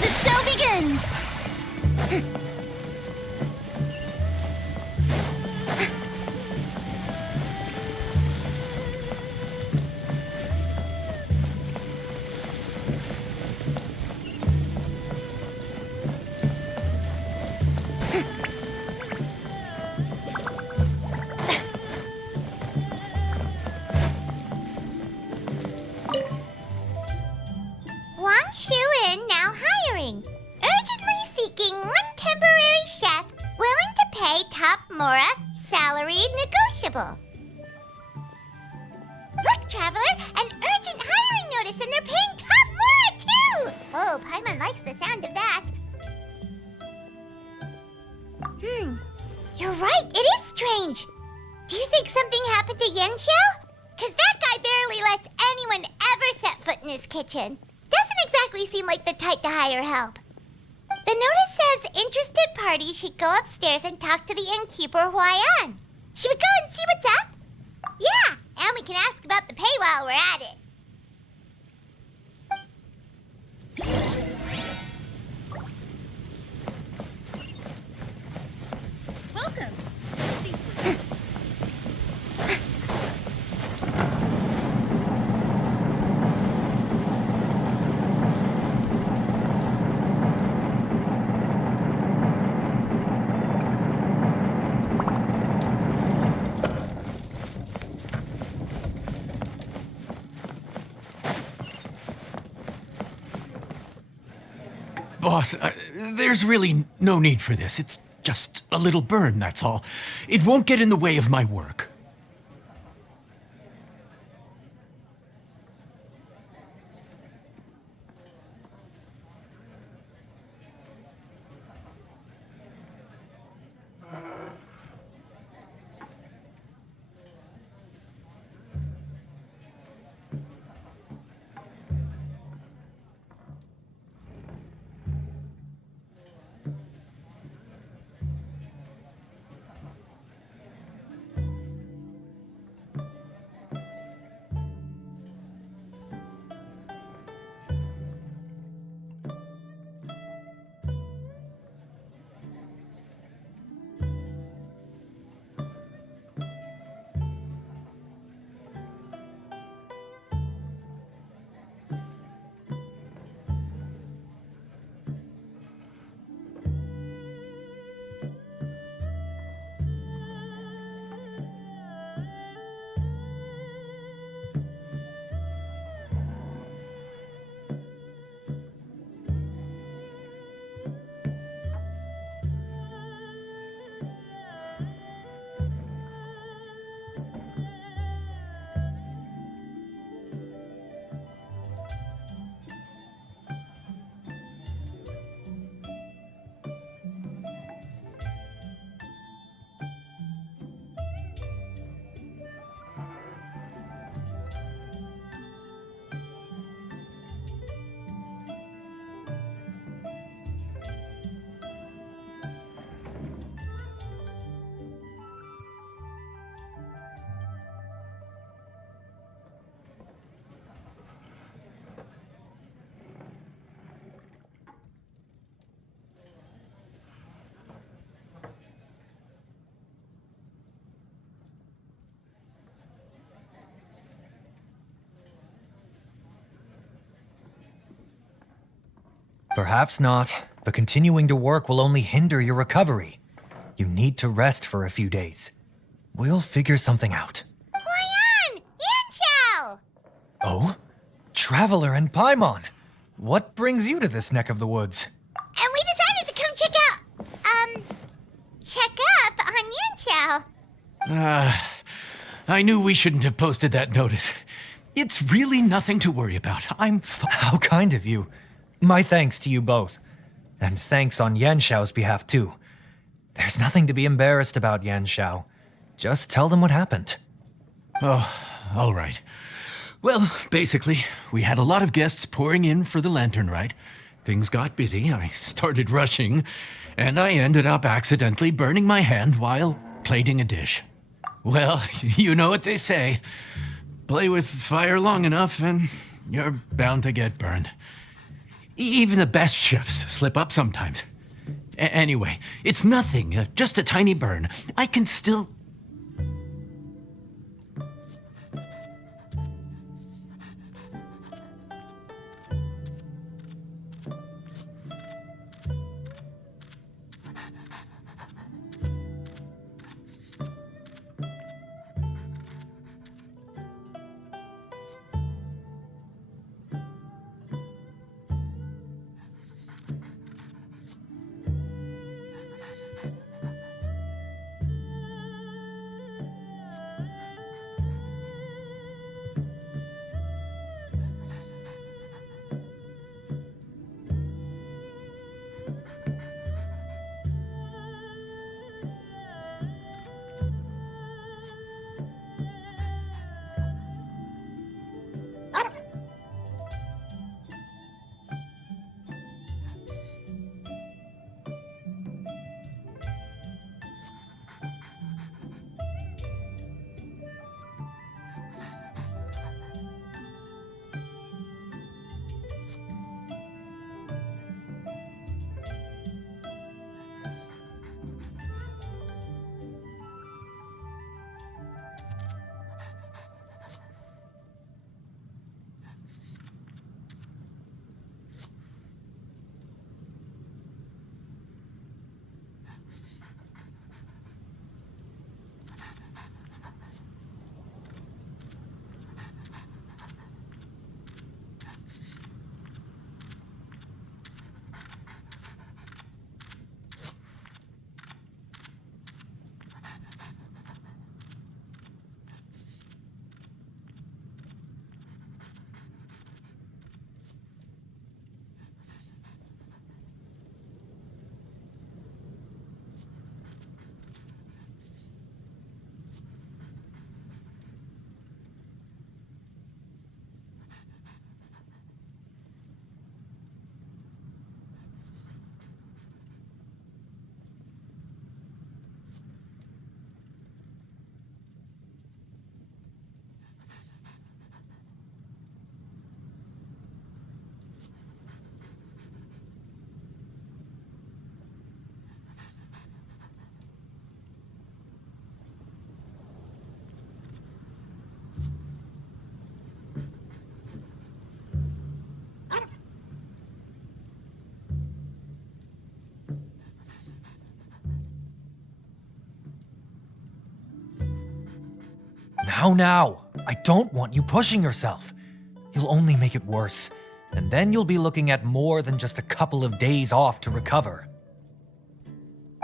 The show begins! Now hiring. Urgently seeking one temporary chef willing to pay top Mora salary negotiable. Look, Traveler, an urgent hiring notice and they're paying top Mora too! Oh, Paimon likes the sound of that. You're right, it is strange. Do you think something happened to Yanxiao? Cause that guy barely lets anyone ever set foot in his kitchen. Doesn't exactly seem like the type to hire help. The notice says interested parties should go upstairs and talk to the innkeeper Huayan. Should we go and see what's up? Yeah, and we can ask about the pay while we're at it. Welcome. Boss, there's really no need for this. It's just a little burn, that's all. It won't get in the way of my work. Perhaps not, but continuing to work will only hinder your recovery. You need to rest for a few days. We'll figure something out. Huayan! Yanxiao! Oh? Traveler and Paimon! What brings you to this neck of the woods? And we decided to come check up on Yanxiao. I knew we shouldn't have posted that notice. It's really nothing to worry about. I'm fine. How kind of you. My thanks to you both. And thanks on Yanxiao's behalf, too. There's nothing to be embarrassed about, Yanxiao. Just tell them what happened. Oh, all right. Well, basically, we had a lot of guests pouring in for the lantern ride. Things got busy, I started rushing, and I ended up accidentally burning my hand while plating a dish. Well, you know what they say. play with fire long enough and you're bound to get burned. Even the best chefs slip up sometimes. Anyway, it's nothing, just a tiny burn. I can still... Now, I don't want you pushing yourself. You'll only make it worse, and then you'll be looking at more than just a couple of days off to recover.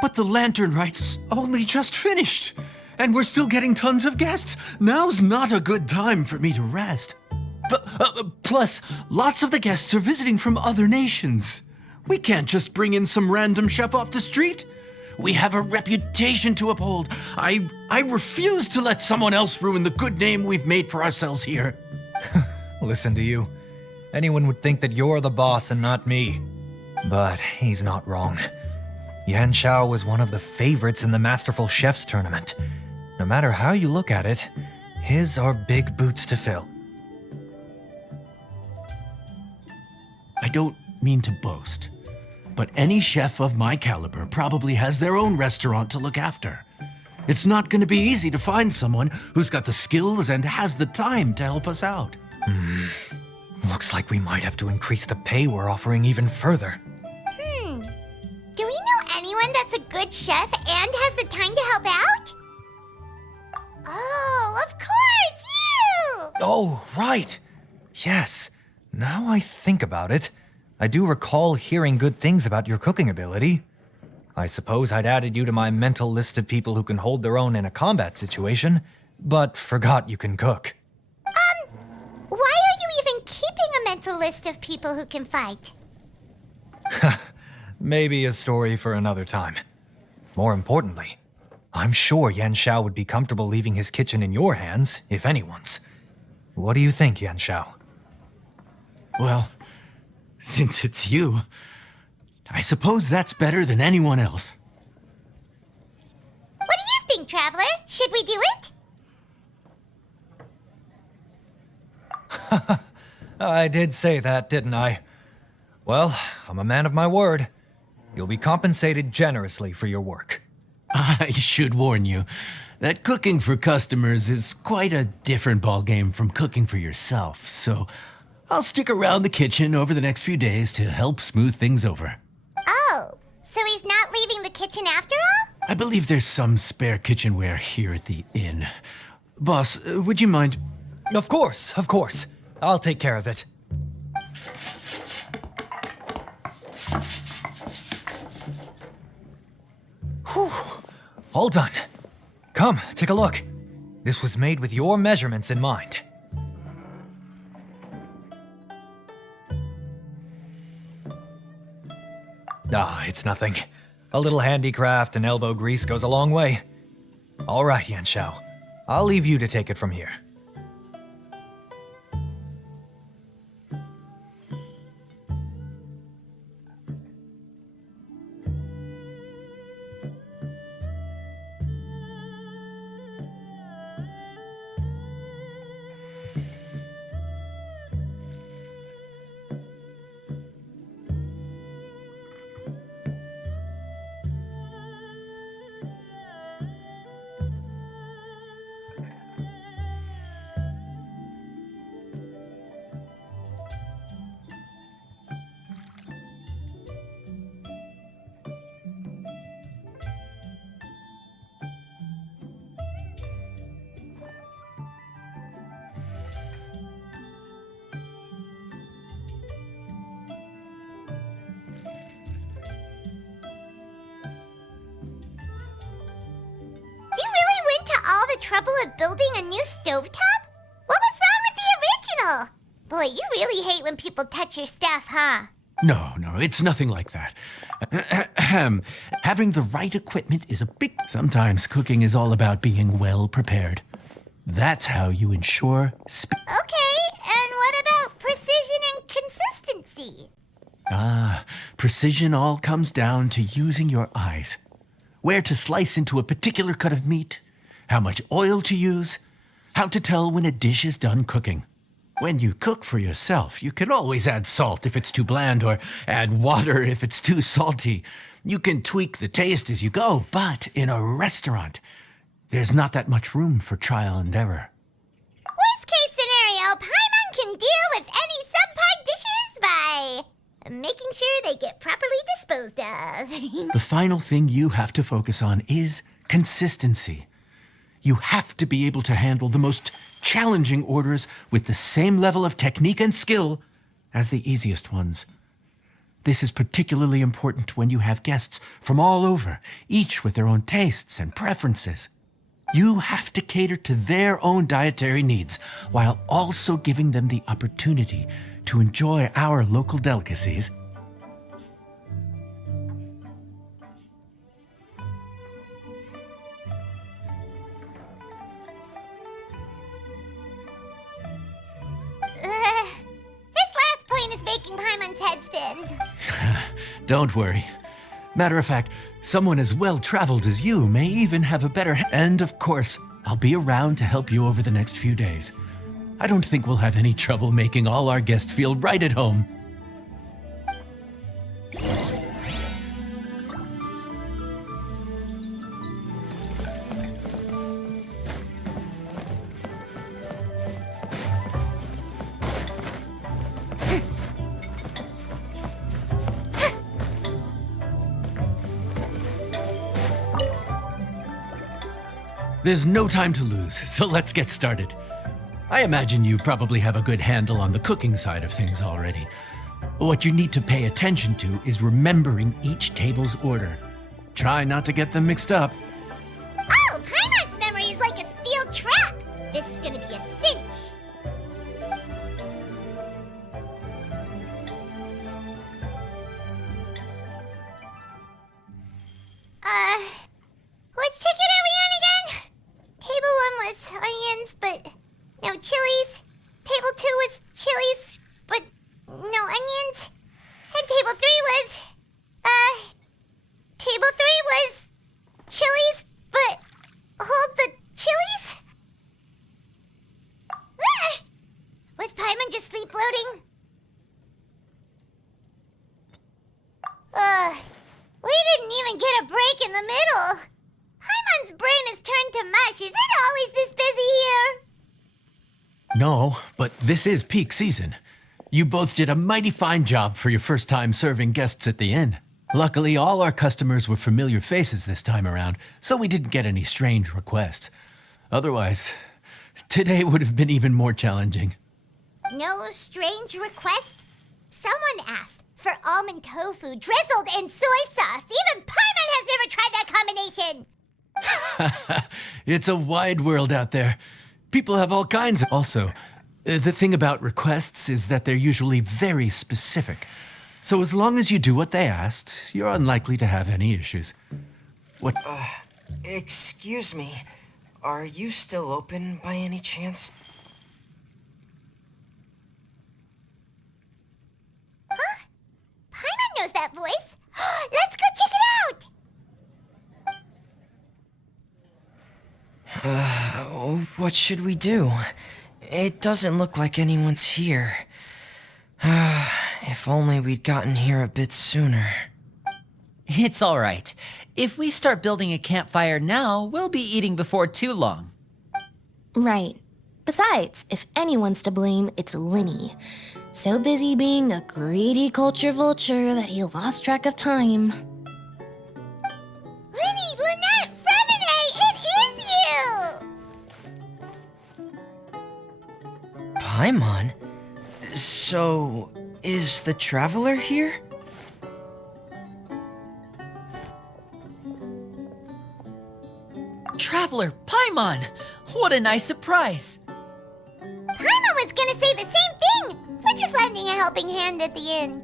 But the lantern right's only just finished, and we're still getting tons of guests. Now's not a good time for me to rest. Plus, lots of the guests are visiting from other nations. We can't just bring in some random chef off the street. We have a reputation to uphold. I refuse to let someone else ruin the good name we've made for ourselves here. Listen to you. Anyone would think that you're the boss and not me. But he's not wrong. Yan Xiao was one of the favorites in the Masterful Chefs tournament. No matter how you look at it, his are big boots to fill. I don't mean to boast, but any chef of my caliber probably has their own restaurant to look after. It's not going to be easy to find someone who's got the skills and has the time to help us out. Looks like we might have to increase the pay we're offering even further. Do we know anyone that's a good chef and has the time to help out? Oh, of course, you! Oh, right. Yes. Now I think about it, I do recall hearing good things about your cooking ability. I suppose I'd added you to my mental list of people who can hold their own in a combat situation, but forgot you can cook. Why are you even keeping a mental list of people who can fight? Maybe a story for another time. More importantly, I'm sure Yan Xiao would be comfortable leaving his kitchen in your hands, if anyone's. What do you think, Yan Xiao? Well, since it's you, I suppose that's better than anyone else. What do you think, Traveler? Should we do it? I did say that, didn't I? Well, I'm a man of my word. You'll be compensated generously for your work. I should warn you that cooking for customers is quite a different ballgame from cooking for yourself, so I'll stick around the kitchen over the next few days to help smooth things over. Oh, so he's not leaving the kitchen after all? I believe there's some spare kitchenware here at the inn. Boss, would you mind? Of course, of course. I'll take care of it. Whew. All done. Come, take a look. This was made with your measurements in mind. Ah, it's nothing. A little handicraft and elbow grease goes a long way. All right, Yanxiao. I'll leave you to take it from here. You really went to all the trouble of building a new stovetop? What was wrong with the original? Boy, you really hate when people touch your stuff, huh? No, it's nothing like that. Having the right equipment is a big... Sometimes cooking is all about being well prepared. That's how you ensure Okay, and what about precision and consistency? Precision all comes down to using your eyes. Where to slice into a particular cut of meat, how much oil to use, how to tell when a dish is done cooking. When you cook for yourself, you can always add salt if it's too bland or add water if it's too salty. You can tweak the taste as you go, but in a restaurant, there's not that much room for trial and error. Worst case scenario, Paimon can deal with any subpar dishes by making sure they get properly disposed of. The final thing you have to focus on is consistency. You have to be able to handle the most challenging orders with the same level of technique and skill as the easiest ones. This is particularly important when you have guests from all over, each with their own tastes and preferences. You have to cater to their own dietary needs while also giving them the opportunity to enjoy our local delicacies. This last point is making Paimon's head spin. Don't worry. Matter of fact, someone as well-traveled as you may even have a better... And of course, I'll be around to help you over the next few days. I don't think we'll have any trouble making all our guests feel right at home. There's no time to lose, so let's get started. I imagine you probably have a good handle on the cooking side of things already. What you need to pay attention to is remembering each table's order. Try not to get them mixed up. Oh, Paimon's memory is like a steel trap. This is gonna be a cinch. Which ticket are we on again? Table 1 was onions, but no chilies. Table 2 was chilies, but no onions. And table 3 was, table 3 was chilies, but hold the chilies? Was Paimon floating? We didn't even get a break in the middle. Paimon's brain has turned to mush. Is it always this busy here? No, but this is peak season. You both did a mighty fine job for your first time serving guests at the inn. Luckily, all our customers were familiar faces this time around, so we didn't get any strange requests. Otherwise, today would have been even more challenging. No strange request? Someone asked for almond tofu drizzled in soy sauce. Even Paimon has never tried that combination. It's a wide world out there. People have all kinds. Also, the thing about requests is that they're usually very specific. So as long as you do what they asked, you're unlikely to have any issues. What? Excuse me. Are you still open by any chance? Huh? Paimon knows that voice. Let's go check it out. What should we do? It doesn't look like anyone's here. If only we'd gotten here a bit sooner. It's all right. If we start building a campfire now, we'll be eating before too long. Right. Besides, if anyone's to blame, it's Linny. So busy being a greedy culture vulture that he lost track of time. Linny, Lynette, Fremine, it is you! Paimon? So, is the Traveler here? Traveler, Paimon! What a nice surprise! Paimon was gonna say the same thing! We're just lending a helping hand at the inn.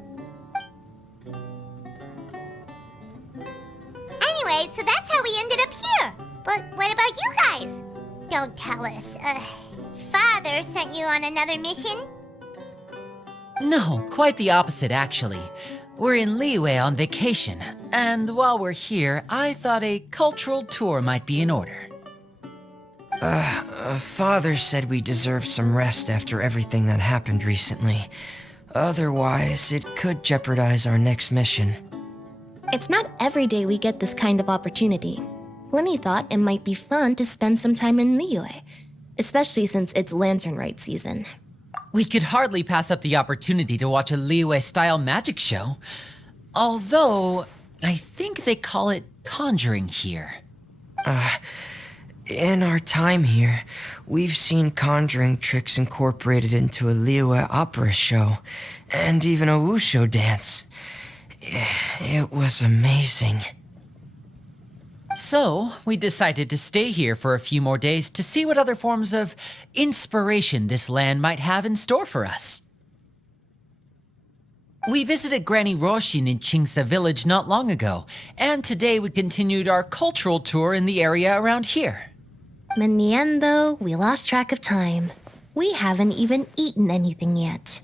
Anyway, so that's how we ended up here. But what about you guys? Don't tell us. Father sent you on another mission? No, quite the opposite, actually. We're in Liyue on vacation, and while we're here, I thought a cultural tour might be in order. Father said we deserve some rest after everything that happened recently. Otherwise, it could jeopardize our next mission. It's not every day we get this kind of opportunity. Linny thought it might be fun to spend some time in Liyue, especially since it's Lantern Rite season. We could hardly pass up the opportunity to watch a Liyue-style magic show. Although, I think they call it conjuring here. In our time here, we've seen conjuring tricks incorporated into a Liyue opera show, and even a wushu dance. It was amazing. So, we decided to stay here for a few more days to see what other forms of inspiration this land might have in store for us. We visited Granny Roshin in Chingsa village not long ago, and today we continued our cultural tour in the area around here. In the end, though, we lost track of time. We haven't even eaten anything yet.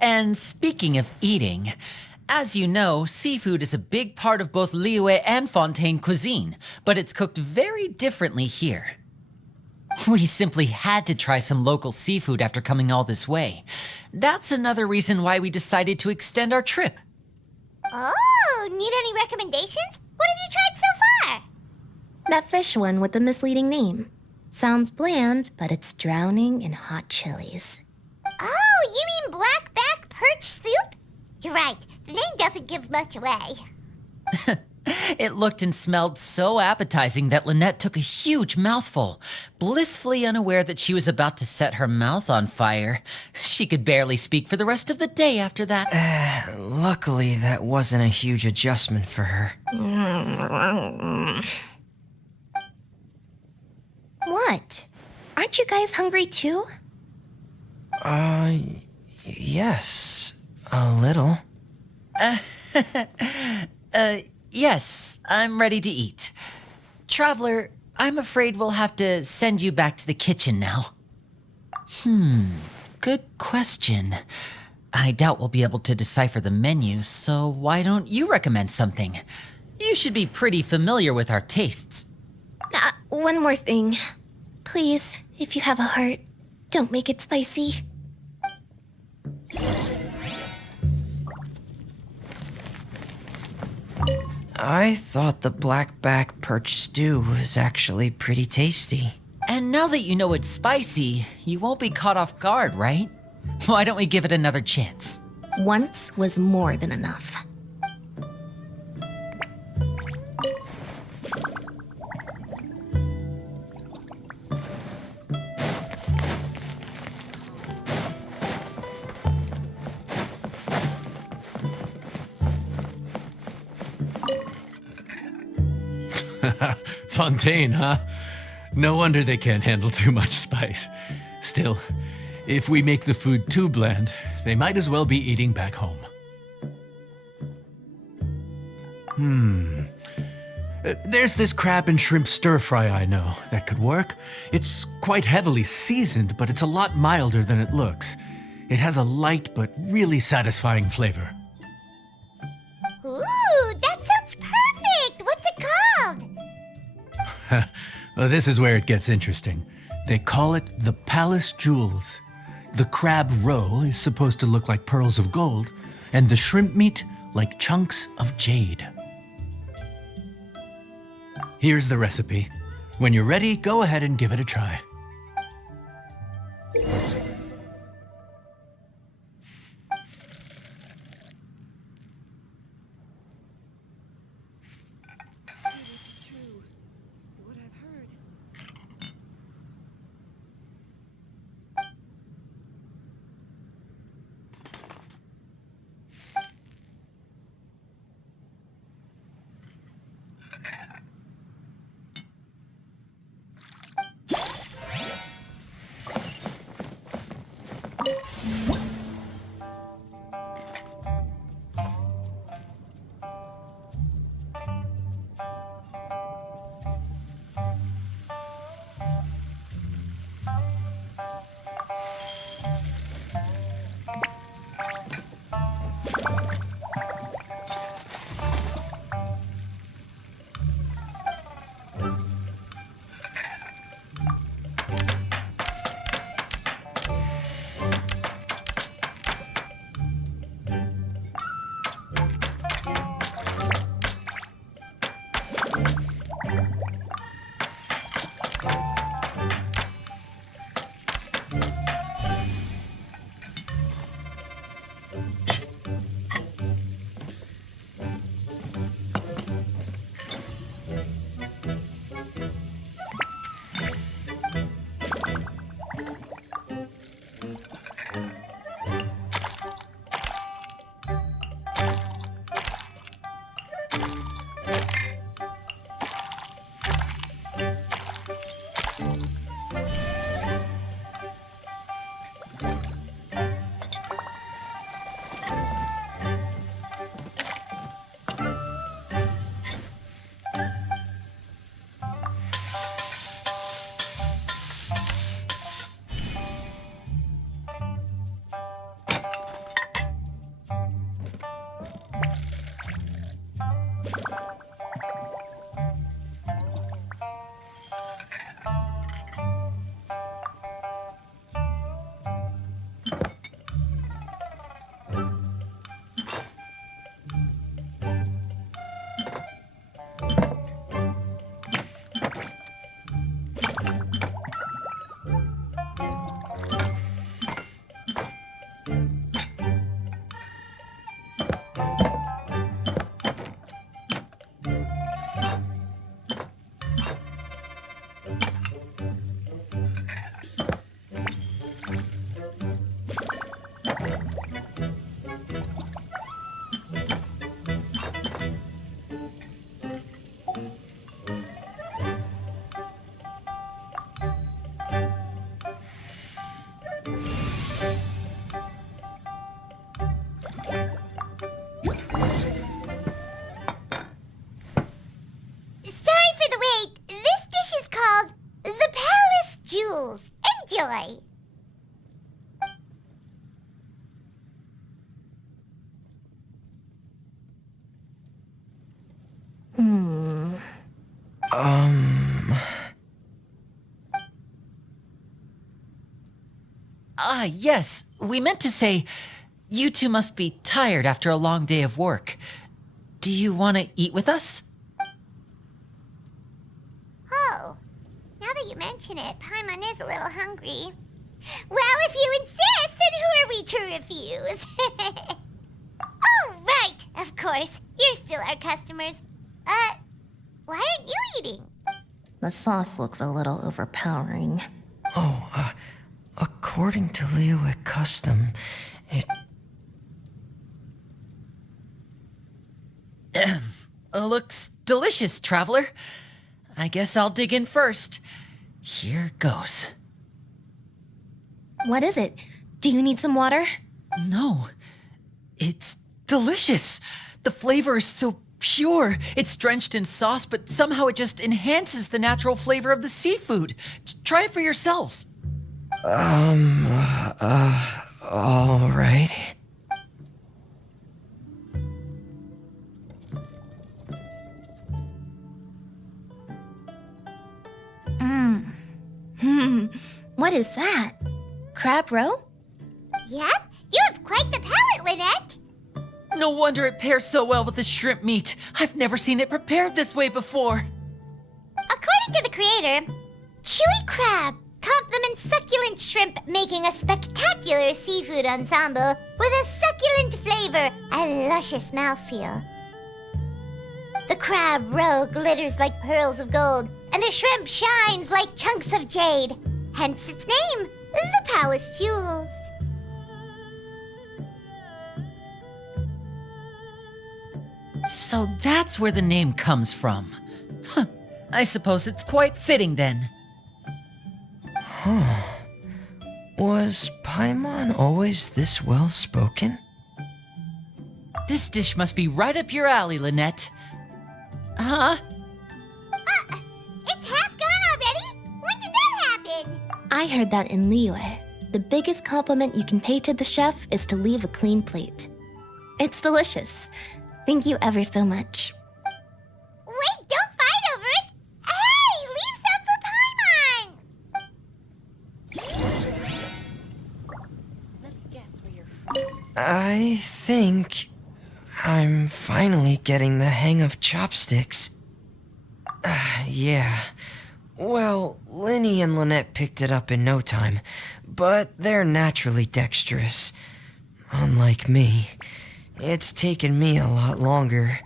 And speaking of eating, as you know, seafood is a big part of both Liyue and Fontaine cuisine, but it's cooked very differently here. We simply had to try some local seafood after coming all this way. That's another reason why we decided to extend our trip. Oh, need any recommendations? What have you tried so far? That fish one with the misleading name. Sounds bland, but it's drowning in hot chilies. Oh, you mean blackback perch soup? You're right, the name doesn't give much away. It looked and smelled so appetizing that Lynette took a huge mouthful, blissfully unaware that she was about to set her mouth on fire. She could barely speak for the rest of the day after that. Luckily, that wasn't a huge adjustment for her. What? Aren't you guys hungry too? Yes, a little. Yes, I'm ready to eat. Traveler, I'm afraid we'll have to send you back to the kitchen now. Good question. I doubt we'll be able to decipher the menu, so why don't you recommend something? You should be pretty familiar with our tastes. One more thing. Please, if you have a heart, Don't make it spicy. I thought the blackback perch stew was actually pretty tasty. And now that you know it's spicy, you won't be caught off guard, right? Why don't we give it another chance? Once was more than enough. Fontaine, huh? No wonder they can't handle too much spice. Still, if we make the food too bland, they might as well be eating back home. There's this crab and shrimp stir fry I know that could work. It's quite heavily seasoned, but it's a lot milder than it looks. It has a light but really satisfying flavor. Ooh, that sounds perfect! What's it called? Well, this is where it gets interesting. They call it the Palace Jewels. The crab roe is supposed to look like pearls of gold, and the shrimp meat like chunks of jade. Here's the recipe. When you're ready, go ahead and give it a try. Sorry for the wait. This dish is called the Palace Jewels. Enjoy! Yes. We meant to say, you two must be tired after a long day of work. Do you want to eat with us? Oh, now that you mention it, Paimon is a little hungry. Well, if you insist, then who are we to refuse? Oh, right, of course. You're still our customers. Why aren't you eating? The sauce looks a little overpowering. Oh, according to Liyue custom, it... Looks delicious, traveler. I guess I'll dig in first. Here goes. What is it? Do you need some water? No, it's delicious. The flavor is so pure. It's drenched in sauce, but somehow it just enhances the natural flavor of the seafood. Try it for yourselves. All right. What is that? Crab roe? Yep, you have quite the palate, Lynette. No wonder it pairs so well with the shrimp meat. I've never seen it prepared this way before. According to the creator, chewy crab complements succulent shrimp, making a spectacular seafood ensemble with a succulent flavor and luscious mouthfeel. The crab roe glitters like pearls of gold, and the shrimp shines like chunks of jade. Hence its name, the Palace Jewels. So that's where the name comes from. Huh. I suppose it's quite fitting then. Was Paimon always this well spoken? This dish must be right up your alley, Lynette. Huh? It's half gone already? When did that happen? I heard that in Liyue, the biggest compliment you can pay to the chef is to leave a clean plate. It's delicious. Thank you ever so much. Wait, don't fight over it! Hey, leave some for Paimon! I think I'm finally getting the hang of chopsticks. Yeah. Well, Linny and Lynette picked it up in no time, but they're naturally dexterous. Unlike me, it's taken me a lot longer,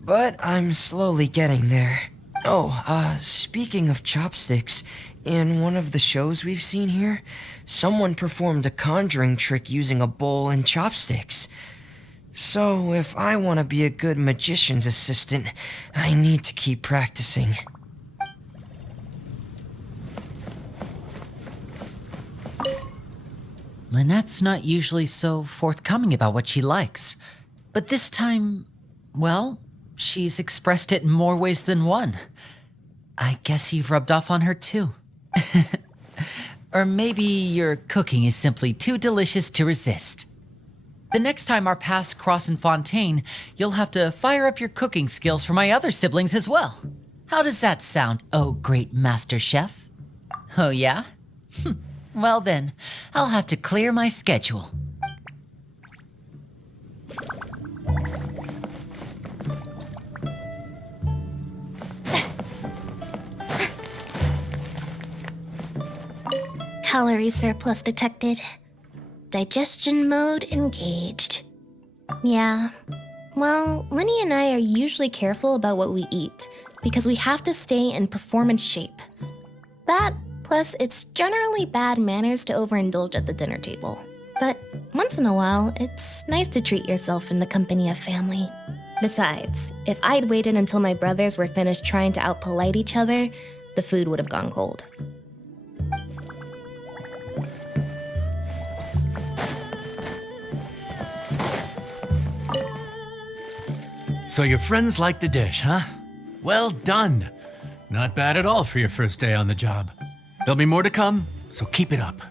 but I'm slowly getting there. Oh, speaking of chopsticks, in one of the shows we've seen here, someone performed a conjuring trick using a bowl and chopsticks. So, if I want to be a good magician's assistant, I need to keep practicing. Lynette's not usually so forthcoming about what she likes. But this time, well, she's expressed it in more ways than one. I guess you've rubbed off on her too. Or maybe your cooking is simply too delicious to resist. The next time our paths cross in Fontaine, you'll have to fire up your cooking skills for my other siblings as well. How does that sound, oh great master chef? Oh yeah? Well then, I'll have to clear my schedule. Calorie surplus detected. Digestion mode engaged. Yeah. Well, Linny and I are usually careful about what we eat because we have to stay in performance shape. That, plus it's generally bad manners to overindulge at the dinner table. But once in a while, it's nice to treat yourself in the company of family. Besides, if I'd waited until my brothers were finished trying to outpolite each other, the food would have gone cold. So your friends like the dish, huh? Well done. Not bad at all for your first day on the job. There'll be more to come, so keep it up.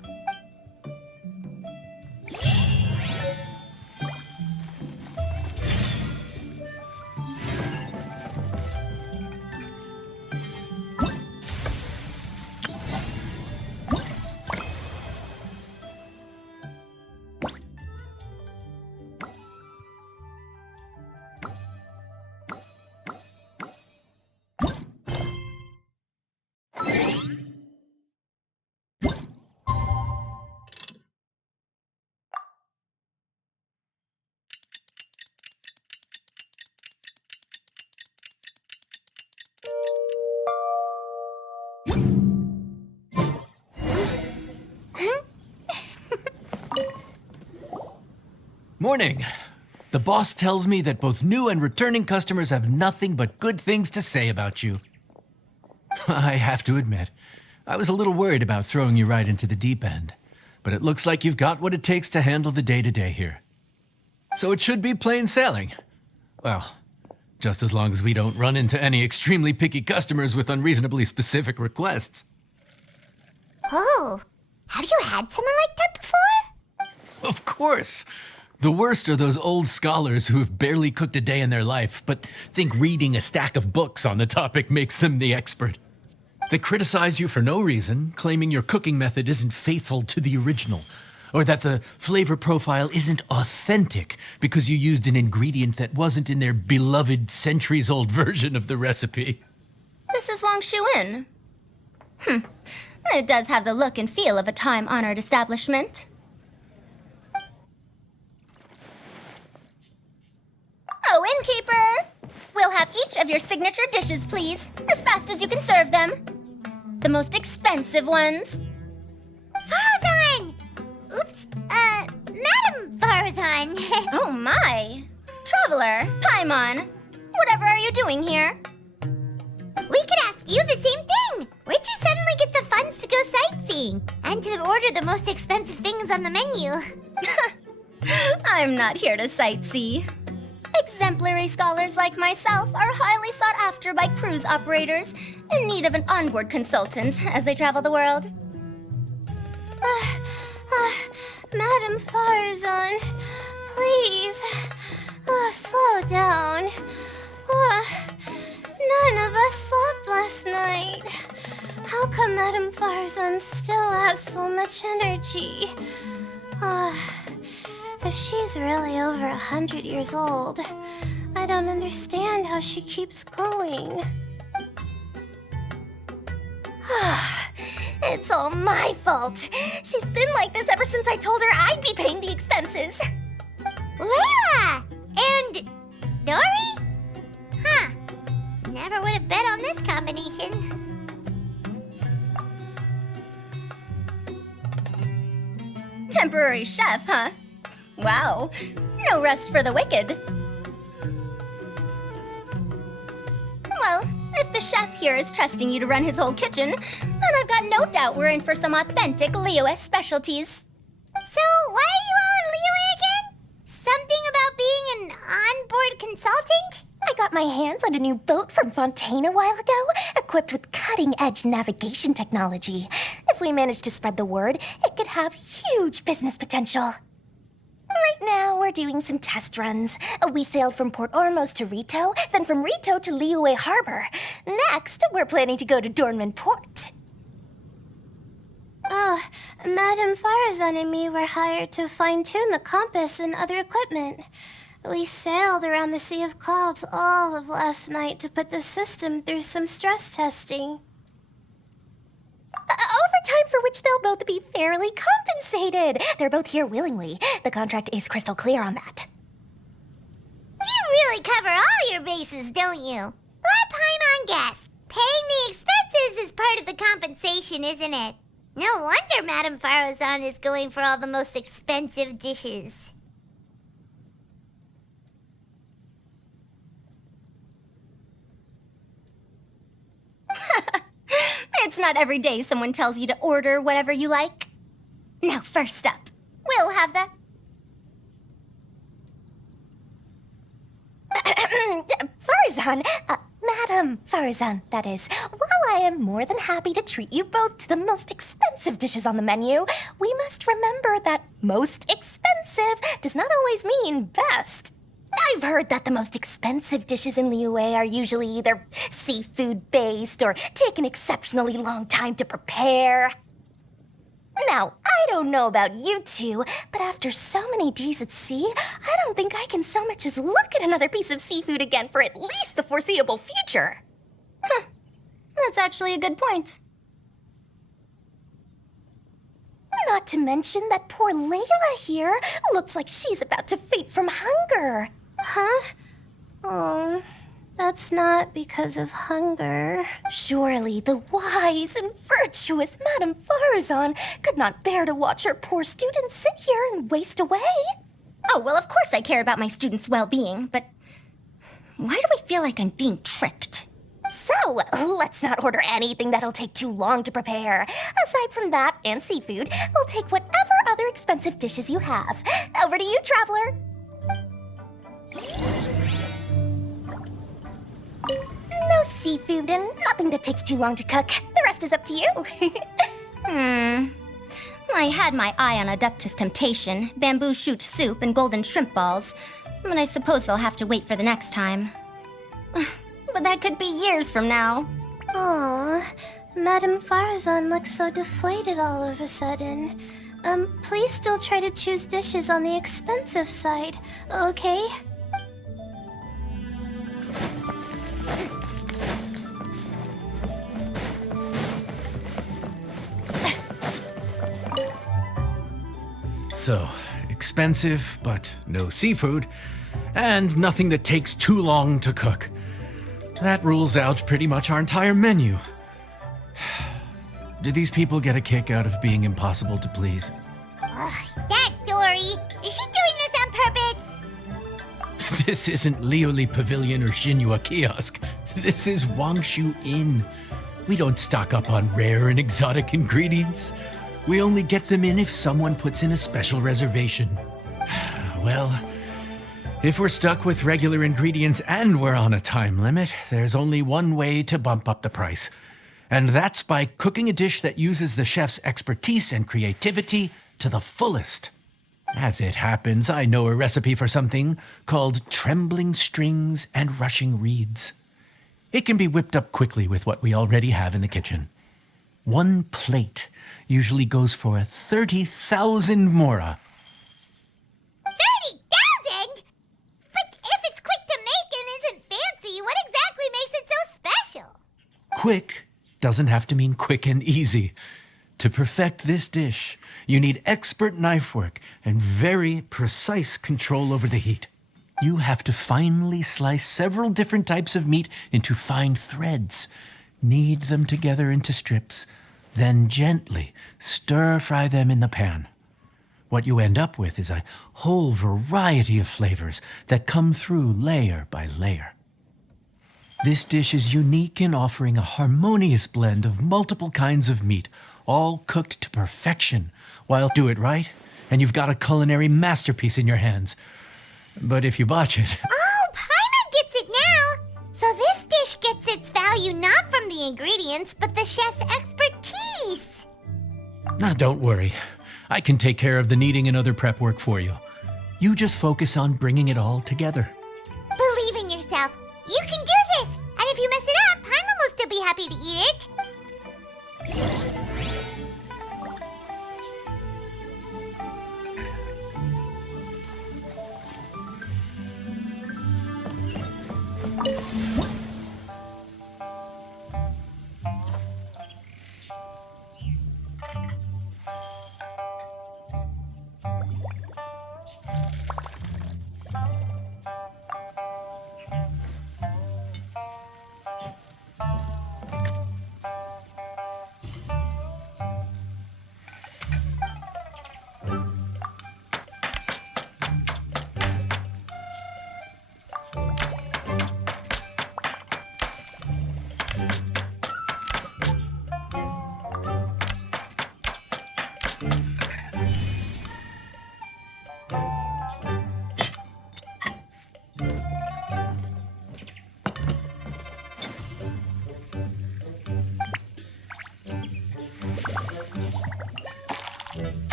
Morning. The boss tells me that both new and returning customers have nothing but good things to say about you. I have to admit, I was a little worried about throwing you right into the deep end, but it looks like you've got what it takes to handle the day-to-day here. So it should be plain sailing. Well, just as long as we don't run into any extremely picky customers with unreasonably specific requests. Oh, have you had someone like that before? Of course. The worst are those old scholars who have barely cooked a day in their life, but think reading a stack of books on the topic makes them the expert. They criticize you for no reason, claiming your cooking method isn't faithful to the original, or that the flavor profile isn't authentic because you used an ingredient that wasn't in their beloved centuries-old version of the recipe. This is Wang Shuin. It does have the look and feel of a time-honored establishment. Oh, innkeeper! We'll have each of your signature dishes, please, as fast as you can serve them. The most expensive ones. Farazan! Oops, Madam Farazan. Oh my! Traveler, Paimon, whatever are you doing here? We could ask you the same thing. Where'd you suddenly get the funds to go sightseeing? And to order the most expensive things on the menu? I'm not here to sightsee. Exemplary scholars like myself are highly sought after by cruise operators in need of an onboard consultant as they travel the world. Madam Farazan, please, slow down. None of us slept last night. How come Madam Farazan still has so much energy? If she's really over 100 years old, I don't understand how she keeps going. It's all my fault. She's been like this ever since I told her I'd be paying the expenses. Layla! And Dory? Huh. Never would have bet on this combination. Temporary chef, huh? Wow. No rest for the wicked. Well, if the chef here is trusting you to run his whole kitchen, then I've got no doubt we're in for some authentic Liyue specialties. So, why are you all in Liyue again? Something about being an onboard consultant? I got my hands on a new boat from Fontaine a while ago, equipped with cutting-edge navigation technology. If we manage to spread the word, it could have huge business potential. Right now, we're doing some test runs. We sailed from Port Ormos to Rito, then from Rito to Liyue Harbor. Next, we're planning to go to Dornman Port. Oh, Madame Farazan and me were hired to fine-tune the compass and other equipment. We sailed around the Sea of Clouds all of last night to put the system through some stress testing. Overtime for which they'll both be fairly compensated. They're both here willingly. The contract is crystal clear on that. You really cover all your bases, don't you? Let Paimon guess. Paying the expenses is part of the compensation, isn't it? No wonder Madame Farazan is going for all the most expensive dishes. It's not every day someone tells you to order whatever you like. Now, first up, we'll have the... Farazan, Madam Farazan, that is. While I am more than happy to treat you both to the most expensive dishes on the menu, we must remember that most expensive does not always mean best. I've heard that the most expensive dishes in Liyue are usually either seafood-based or take an exceptionally long time to prepare. Now, I don't know about you two, but after so many days at sea, I don't think I can so much as look at another piece of seafood again for at least the foreseeable future. Huh. That's actually a good point. Not to mention that poor Layla here looks like she's about to faint from hunger. Huh? Oh, that's not because of hunger. Surely the wise and virtuous Madame Farazan could not bear to watch her poor students sit here and waste away. Oh, well, of course I care about my students' well-being, but why do I feel like I'm being tricked? So, let's not order anything that'll take too long to prepare. Aside from that and seafood, we'll take whatever other expensive dishes you have. Over to you, Traveler. No seafood and nothing that takes too long to cook. The rest is up to you. I had my eye on Adeptus Temptation, bamboo shoot soup, and golden shrimp balls. But I suppose they'll have to wait for the next time. But that could be years from now. Aw, Madame Farazan looks so deflated all of a sudden. Please still try to choose dishes on the expensive side, okay? So, expensive, but no seafood, and nothing that takes too long to cook. That rules out pretty much our entire menu. Do these people get a kick out of being impossible to please? That Dory! Is she doing this on purpose? This isn't Lioli Pavilion or Shinua Kiosk. This is Wangshu Inn. We don't stock up on rare and exotic ingredients. We only get them in if someone puts in a special reservation. Well, if we're stuck with regular ingredients and we're on a time limit, there's only one way to bump up the price. And that's by cooking a dish that uses the chef's expertise and creativity to the fullest. As it happens, I know a recipe for something called trembling strings and rushing reeds. It can be whipped up quickly with what we already have in the kitchen. One plate usually goes for 30,000 mora. 30,000? But if it's quick to make and isn't fancy, what exactly makes it so special? Quick doesn't have to mean quick and easy. To perfect this dish, you need expert knife work and very precise control over the heat. You have to finely slice several different types of meat into fine threads, knead them together into strips, then gently stir-fry them in the pan. What you end up with is a whole variety of flavors that come through layer by layer. This dish is unique in offering a harmonious blend of multiple kinds of meat, all cooked to perfection, while do it right, and you've got a culinary masterpiece in your hands. But if you botch it... Oh, Paimon gets it now! So this dish gets its value not from the ingredients, but the chef's expertise! Now, don't worry. I can take care of the kneading and other prep work for you. You just focus on bringing it all together. Believe in yourself. You can do this! And if you mess it up, Paimon will still be happy to eat it.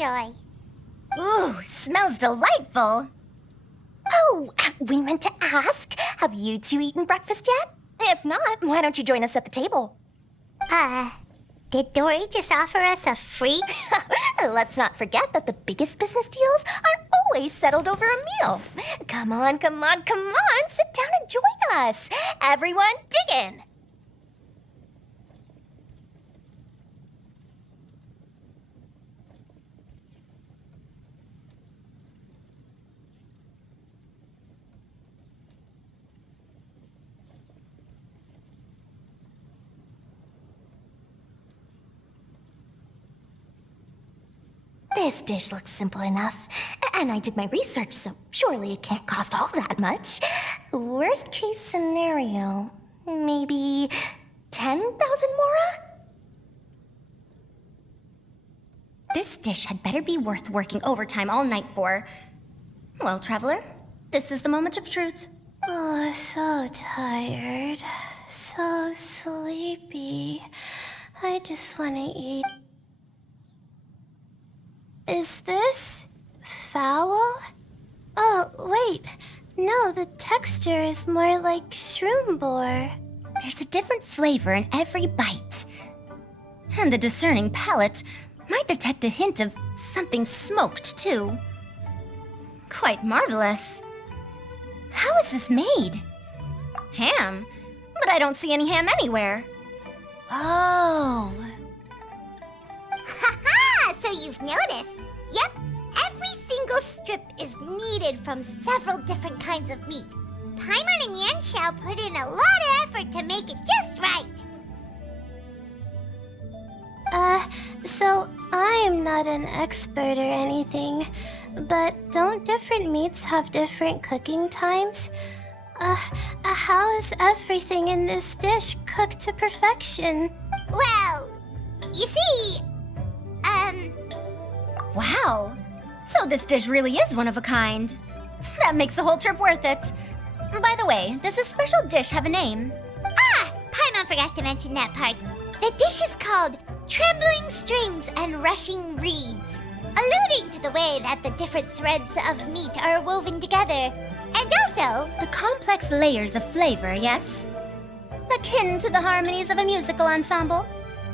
enjoy. Ooh, smells delightful. Oh, we meant to ask, have you two eaten breakfast yet? If not, why don't you join us at the table? Did Dory just offer us a free? Let's not forget that the biggest business deals are always settled over a meal. Come on, come on, come on, sit down and join us. Everyone, dig in. This dish looks simple enough, and I did my research, so surely it can't cost all that much. Worst case scenario, maybe 10,000 mora? This dish had better be worth working overtime all night for. Well, traveler, this is the moment of truth. Oh, so tired. So sleepy. I just want to eat. Is this foul? Oh, wait. No, the texture is more like shroom boar. There's a different flavor in every bite. And the discerning palate might detect a hint of something smoked, too. Quite marvelous. How is this made? Ham? But I don't see any ham anywhere. Oh. Haha! So you've noticed. Yep, every single strip is kneaded from several different kinds of meat. Paimon and Yanxiao put in a lot of effort to make it just right. So I'm not an expert or anything, but don't different meats have different cooking times? How is everything in this dish cooked to perfection? Well, you see, Wow. So this dish really is one of a kind. That makes the whole trip worth it. By the way, does this special dish have a name? Paimon forgot to mention that part. The dish is called Trembling Strings and Rushing Reeds, alluding to the way that the different threads of meat are woven together. And also, The complex layers of flavor, yes? Akin to the harmonies of a musical ensemble.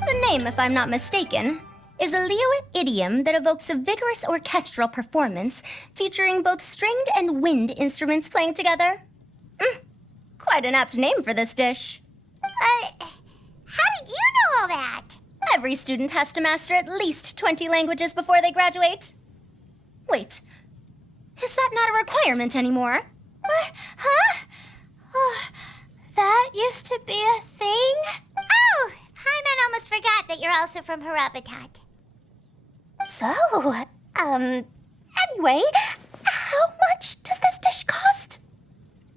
The name, if I'm not mistaken, is a Liyue idiom that evokes a vigorous orchestral performance featuring both stringed and wind instruments playing together. Quite an apt name for this dish. how did you know all that? Every student has to master at least 20 languages before they graduate. Wait, is that not a requirement anymore? Huh? Oh, that used to be a thing? Oh, Paimon almost forgot that you're also from Harabatat. So, anyway, how much does this dish cost?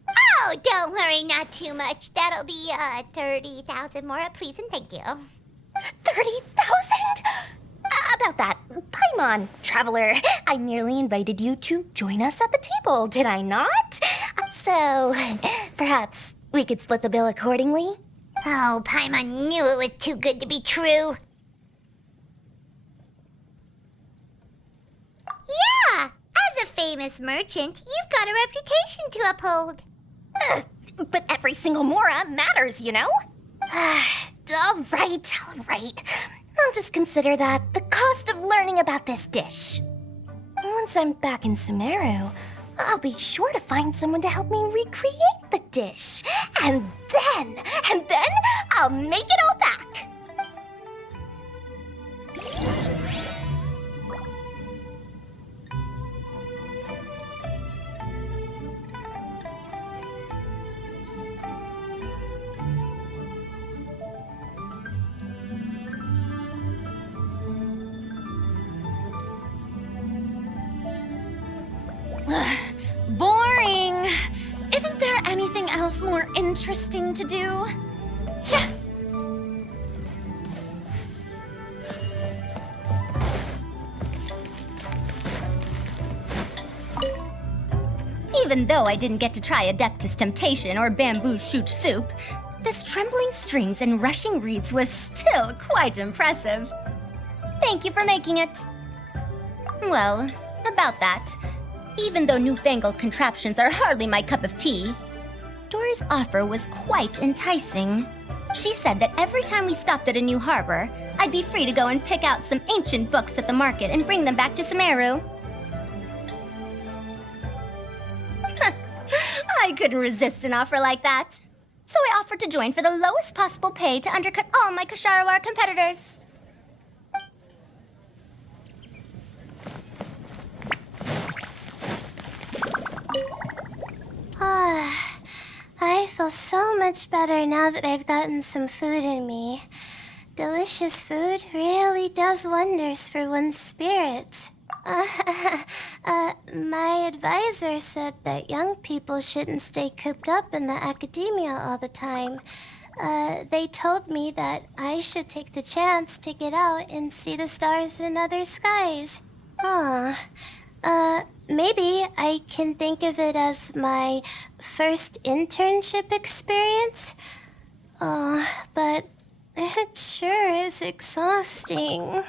Oh, don't worry, not too much. That'll be 30,000 mora, please and thank you. 30,000? About that, Paimon, traveler, I merely invited you to join us at the table, did I not? So, perhaps we could split the bill accordingly? Oh, Paimon knew it was too good to be true. Yeah, as a famous merchant, you've got a reputation to uphold. But every single mora matters, you know? All right. I'll just consider that the cost of learning about this dish. Once I'm back in Sumeru, I'll be sure to find someone to help me recreate the dish. And then I'll make it all back. Boring! Isn't there anything else more interesting to do? Yeah. Even though I didn't get to try Adeptus Temptation or Bamboo Shoot Soup, this Trembling Strings and Rushing Reeds was still quite impressive. Thank you for making it. Well, about that. Even though newfangled contraptions are hardly my cup of tea, Dora's offer was quite enticing. She said that every time we stopped at a new harbor, I'd be free to go and pick out some ancient books at the market and bring them back to Sumeru. I couldn't resist an offer like that. So I offered to join for the lowest possible pay to undercut all my Ksharawar competitors. I feel so much better now that I've gotten some food in me. Delicious food really does wonders for one's spirits. My advisor said that young people shouldn't stay cooped up in the academia all the time. They told me that I should take the chance to get out and see the stars in other skies. Maybe I can think of it as my first internship experience. But it sure is exhausting.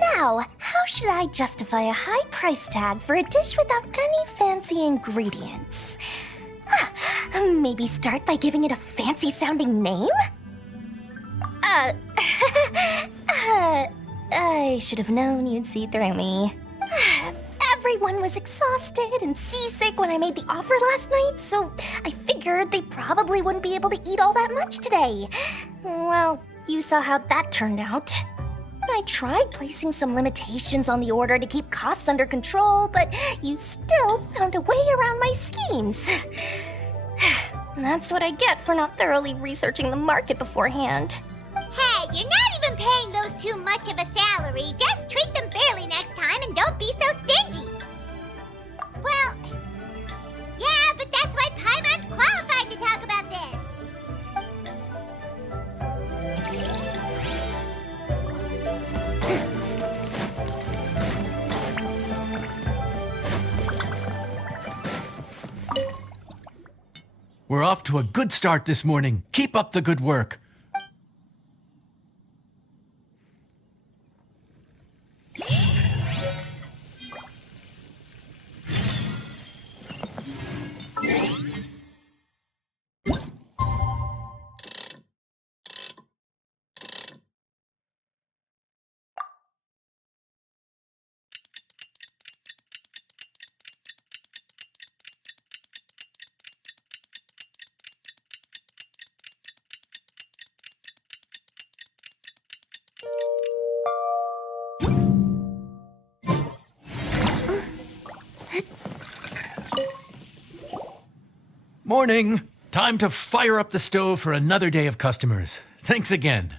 Now, how should I justify a high price tag for a dish without any fancy ingredients? Maybe start by giving it a fancy-sounding name? I should have known you'd see through me. Everyone was exhausted and seasick when I made the offer last night, so I figured they probably wouldn't be able to eat all that much today. Well, you saw how that turned out. I tried placing some limitations on the order to keep costs under control, but you still found a way around my schemes. That's what I get for not thoroughly researching the market beforehand. Hey, you're not even paying those too much of a salary. Just treat them fairly next time and don't be so stingy. Well, yeah, but that's why Paimon's qualified to talk about this. We're off to a good start this morning. Keep up the good work. Morning. Time to fire up the stove for another day of customers. Thanks again.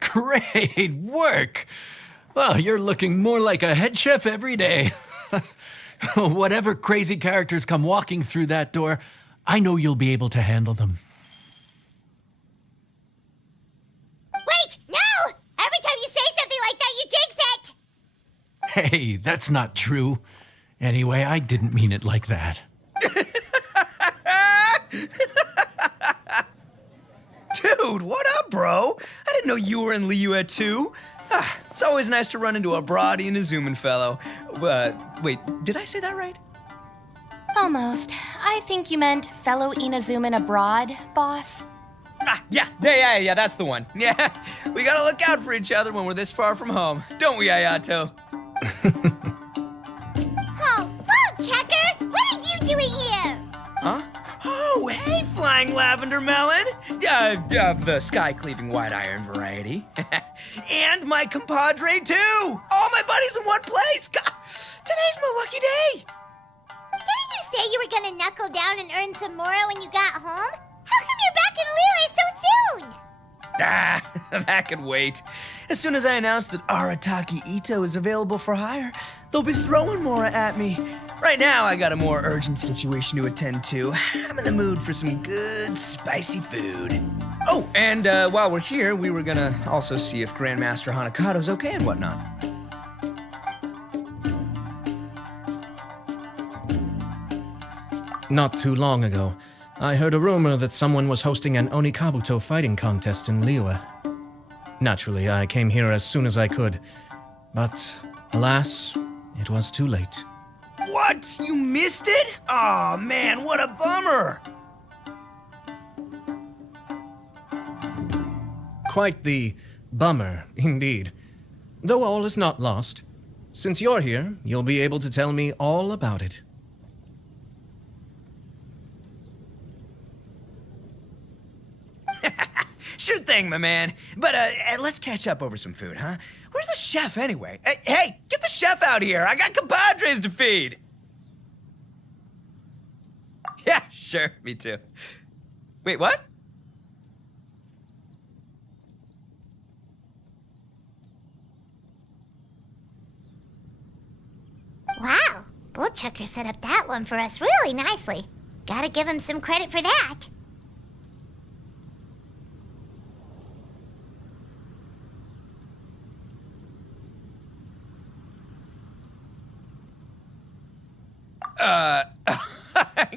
Great work. Well, you're looking more like a head chef every day. Whatever crazy characters come walking through that door, I know you'll be able to handle them. Wait, no! Every time you say something like that, you jinx it! Hey, that's not true. Anyway, I didn't mean it like that. Dude, what up, bro? I didn't know you were in Liyue too. It's always nice to run into a Brody and a Zoomin fellow. Wait, did I say that right? Almost. I think you meant fellow Inazuman abroad, boss. Yeah, that's the one. Yeah, we gotta look out for each other when we're this far from home. Don't we, Ayato? Oh, Bull Checker! What are you doing here? Huh? Oh, hey, Flying Lavender Melon! The sky-cleaving white iron variety. And my compadre, too! All my buddies in one place! God, today's my lucky day! Didn't say you were gonna knuckle down and earn some Mora when you got home? How come you're back in Liyue so soon? Ah, that could wait. As soon as I announce that Arataki Ito is available for hire, they'll be throwing Mora at me. Right now, I got a more urgent situation to attend to. I'm in the mood for some good, spicy food. Oh, and while we're here, we were gonna also see if Grandmaster Hanakado's okay and whatnot. Not too long ago, I heard a rumor that someone was hosting an Onikabuto fighting contest in Liyue. Naturally, I came here as soon as I could, but alas, it was too late. What? You missed it? Aw, man, what a bummer! Quite the bummer, indeed. Though all is not lost. Since you're here, you'll be able to tell me all about it. Sure thing, my man. But let's catch up over some food, huh? Where's the chef anyway? Hey, get the chef out here. I got compadres to feed. Yeah, sure, me too. Wait, what? Wow, Bullchucker set up that one for us really nicely. Gotta give him some credit for that.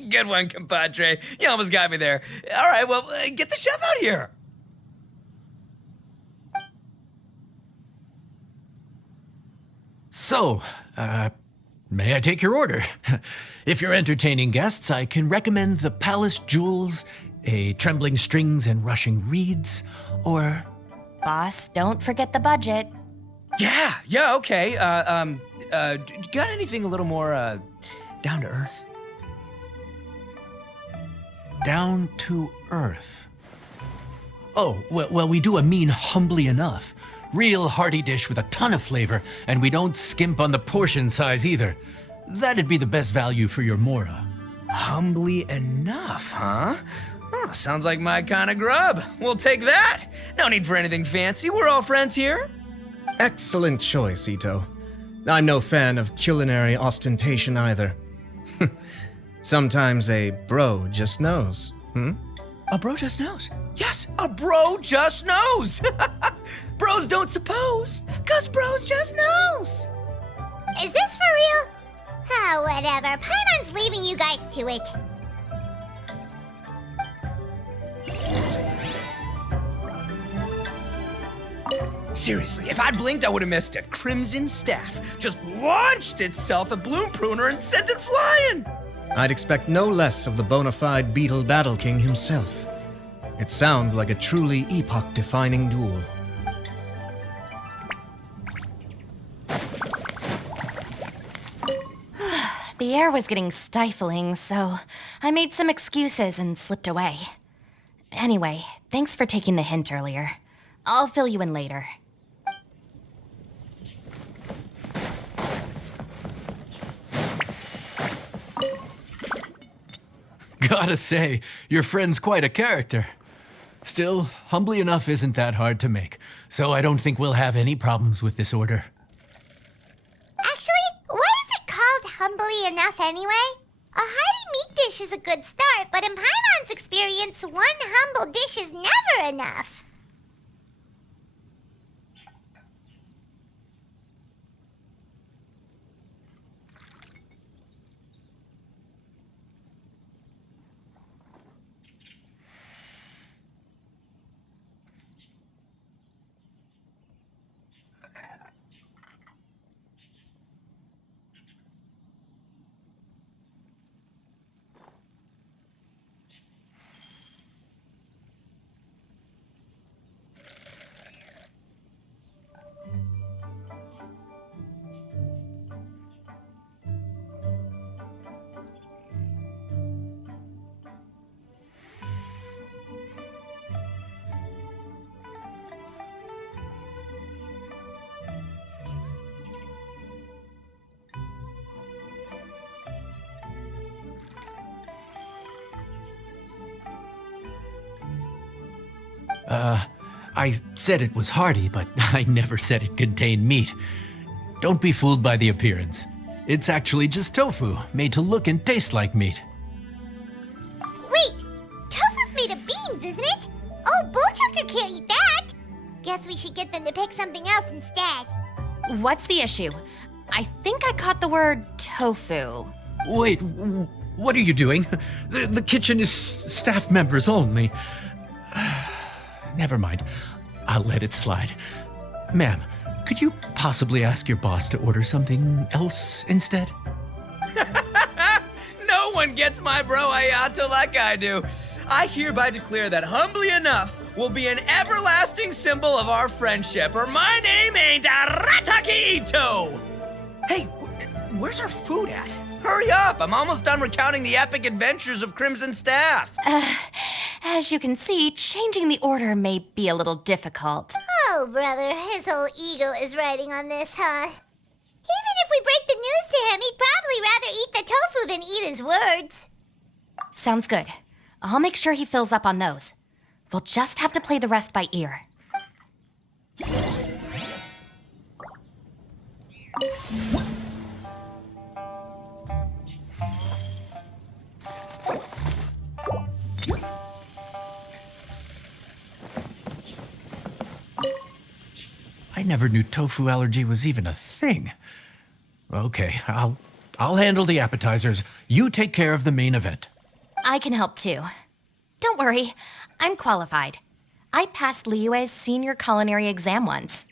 Good one, compadre. You almost got me there. All right, well, get the chef out here. So, may I take your order? If you're entertaining guests, I can recommend the Palace Jewels, a Trembling Strings and Rushing Reeds, or... Boss, don't forget the budget. Yeah, okay. Got anything a little more, down to earth? Down to earth. Oh, well, we do a mean humbly enough. Real hearty dish with a ton of flavor, and we don't skimp on the portion size either. That'd be the best value for your Mora. Humbly enough, huh? Oh, sounds like my kind of grub. We'll take that. No need for anything fancy. We're all friends here. Excellent choice, Ito. I'm no fan of culinary ostentation either. Sometimes a bro just knows, A bro just knows. Yes, a bro just knows. Bros don't suppose, 'cause bros just knows. Is this for real? Ah, whatever. Paimon's leaving you guys to it. Seriously, if I blinked, I would have missed it. Crimson Staff just launched itself at Bloom Pruner and sent it flying. I'd expect no less of the bona fide Beetle Battle King himself. It sounds like a truly epoch-defining duel. The air was getting stifling, so I made some excuses and slipped away. Anyway, thanks for taking the hint earlier. I'll fill you in later. Gotta say, your friend's quite a character. Still, humbly enough isn't that hard to make, so I don't think we'll have any problems with this order. Actually, what is it called humbly enough anyway? A hearty meat dish is a good start, but in Paimon's experience, one humble dish is never enough. I said it was hearty, but I never said it contained meat. Don't be fooled by the appearance. It's actually just tofu, made to look and taste like meat. Wait, tofu's made of beans, isn't it? Oh, Bullchucker can't eat that. Guess we should get them to pick something else instead. What's the issue? I think I caught the word tofu. Wait, what are you doing? The kitchen is staff members only. Never mind. I'll let it slide. Ma'am, could you possibly ask your boss to order something else instead? No one gets my bro Ayato like I do. I hereby declare that Humbly Enough will be an everlasting symbol of our friendship, or my name ain't Arataki Ito! Hey, where's our food at? Hurry up, I'm almost done recounting the epic adventures of Crimson Staff. As you can see, changing the order may be a little difficult. Oh, brother, his whole ego is riding on this, huh? Even if we break the news to him, he'd probably rather eat the tofu than eat his words. Sounds good. I'll make sure he fills up on those. We'll just have to play the rest by ear. I never knew tofu allergy was even a thing. Okay, I'll handle the appetizers. You take care of the main event. I can help too. Don't worry, I'm qualified. I passed Liyue's senior culinary exam once.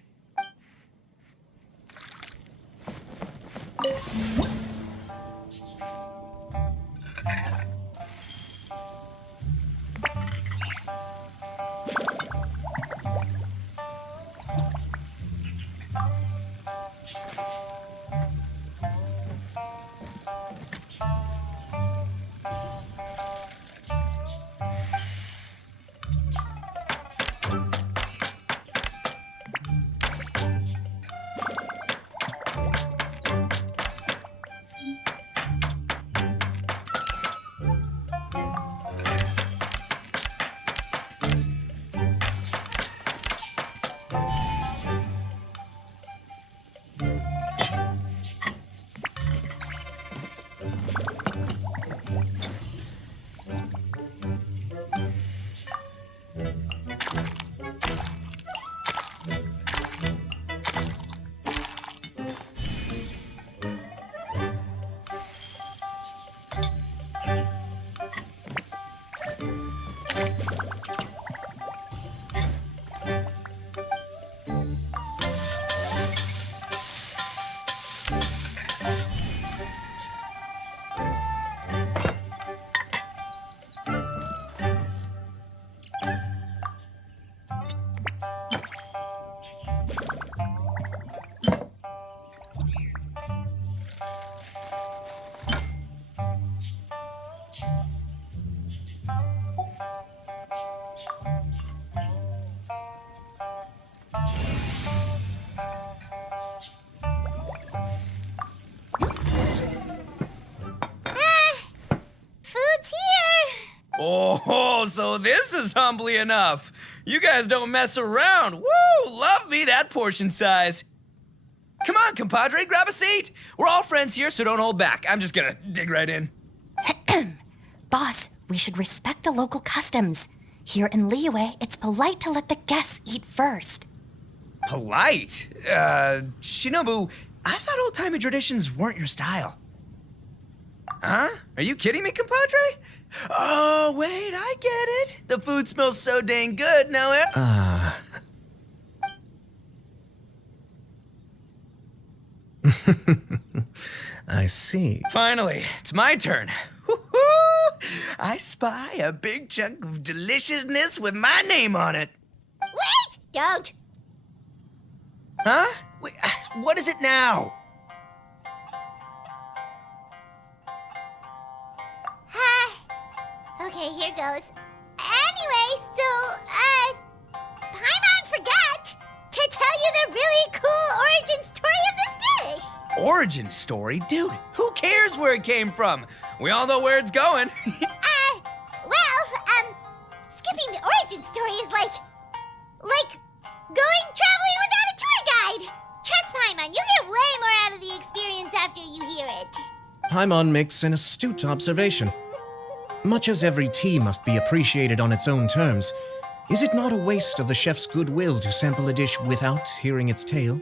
Oh, so this is Humbly Enough. You guys don't mess around. Woo, love me that portion size. Come on, compadre, grab a seat. We're all friends here, so don't hold back. I'm just gonna dig right in. Boss, we should respect the local customs. Here in Liyue, it's polite to let the guests eat first. Polite? Shinobu, I thought old-timey traditions weren't your style. Huh? Are you kidding me, compadre? Oh, wait, I get it. The food smells so dang good now. I see. Finally, it's my turn. Woo-hoo! I spy a big chunk of deliciousness with my name on it. Wait! Don't. Huh? Wait, what is it now? Okay, here goes. Anyway, so, Paimon forgot to tell you the really cool origin story of this dish. Origin story? Dude, who cares where it came from? We all know where it's going. Skipping the origin story is like Paimon makes an astute observation. Much as every tea must be appreciated on its own terms, is it not a waste of the chef's goodwill to sample a dish without hearing its tale?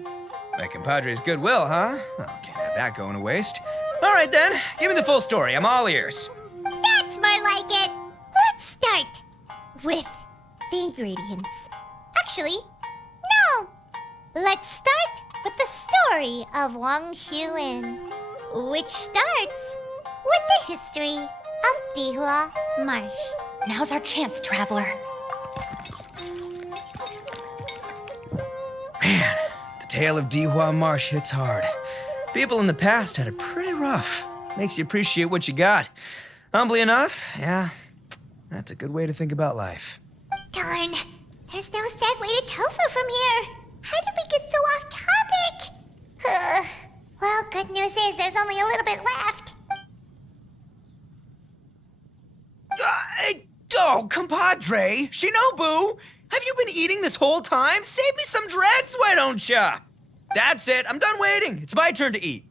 My compadre's goodwill, huh? Well, can't have that going to waste. All right then, give me the full story. I'm all ears. That's more like it. Let's start with the ingredients. Actually, no. Let's start with the story of Wang Xuan, which starts with the history of Dihua Marsh. Now's our chance, traveler. Man, the tale of Dihua Marsh hits hard. People in the past had it pretty rough. Makes you appreciate what you got. Humbly enough, yeah, that's a good way to think about life. Darn, there's no sad way to tofu from here. How did we get so off topic? Well, good news is there's only a little bit left. Oh, compadre, Shinobu, have you been eating this whole time? Save me some dregs, why don't ya? That's it, I'm done waiting. It's my turn to eat.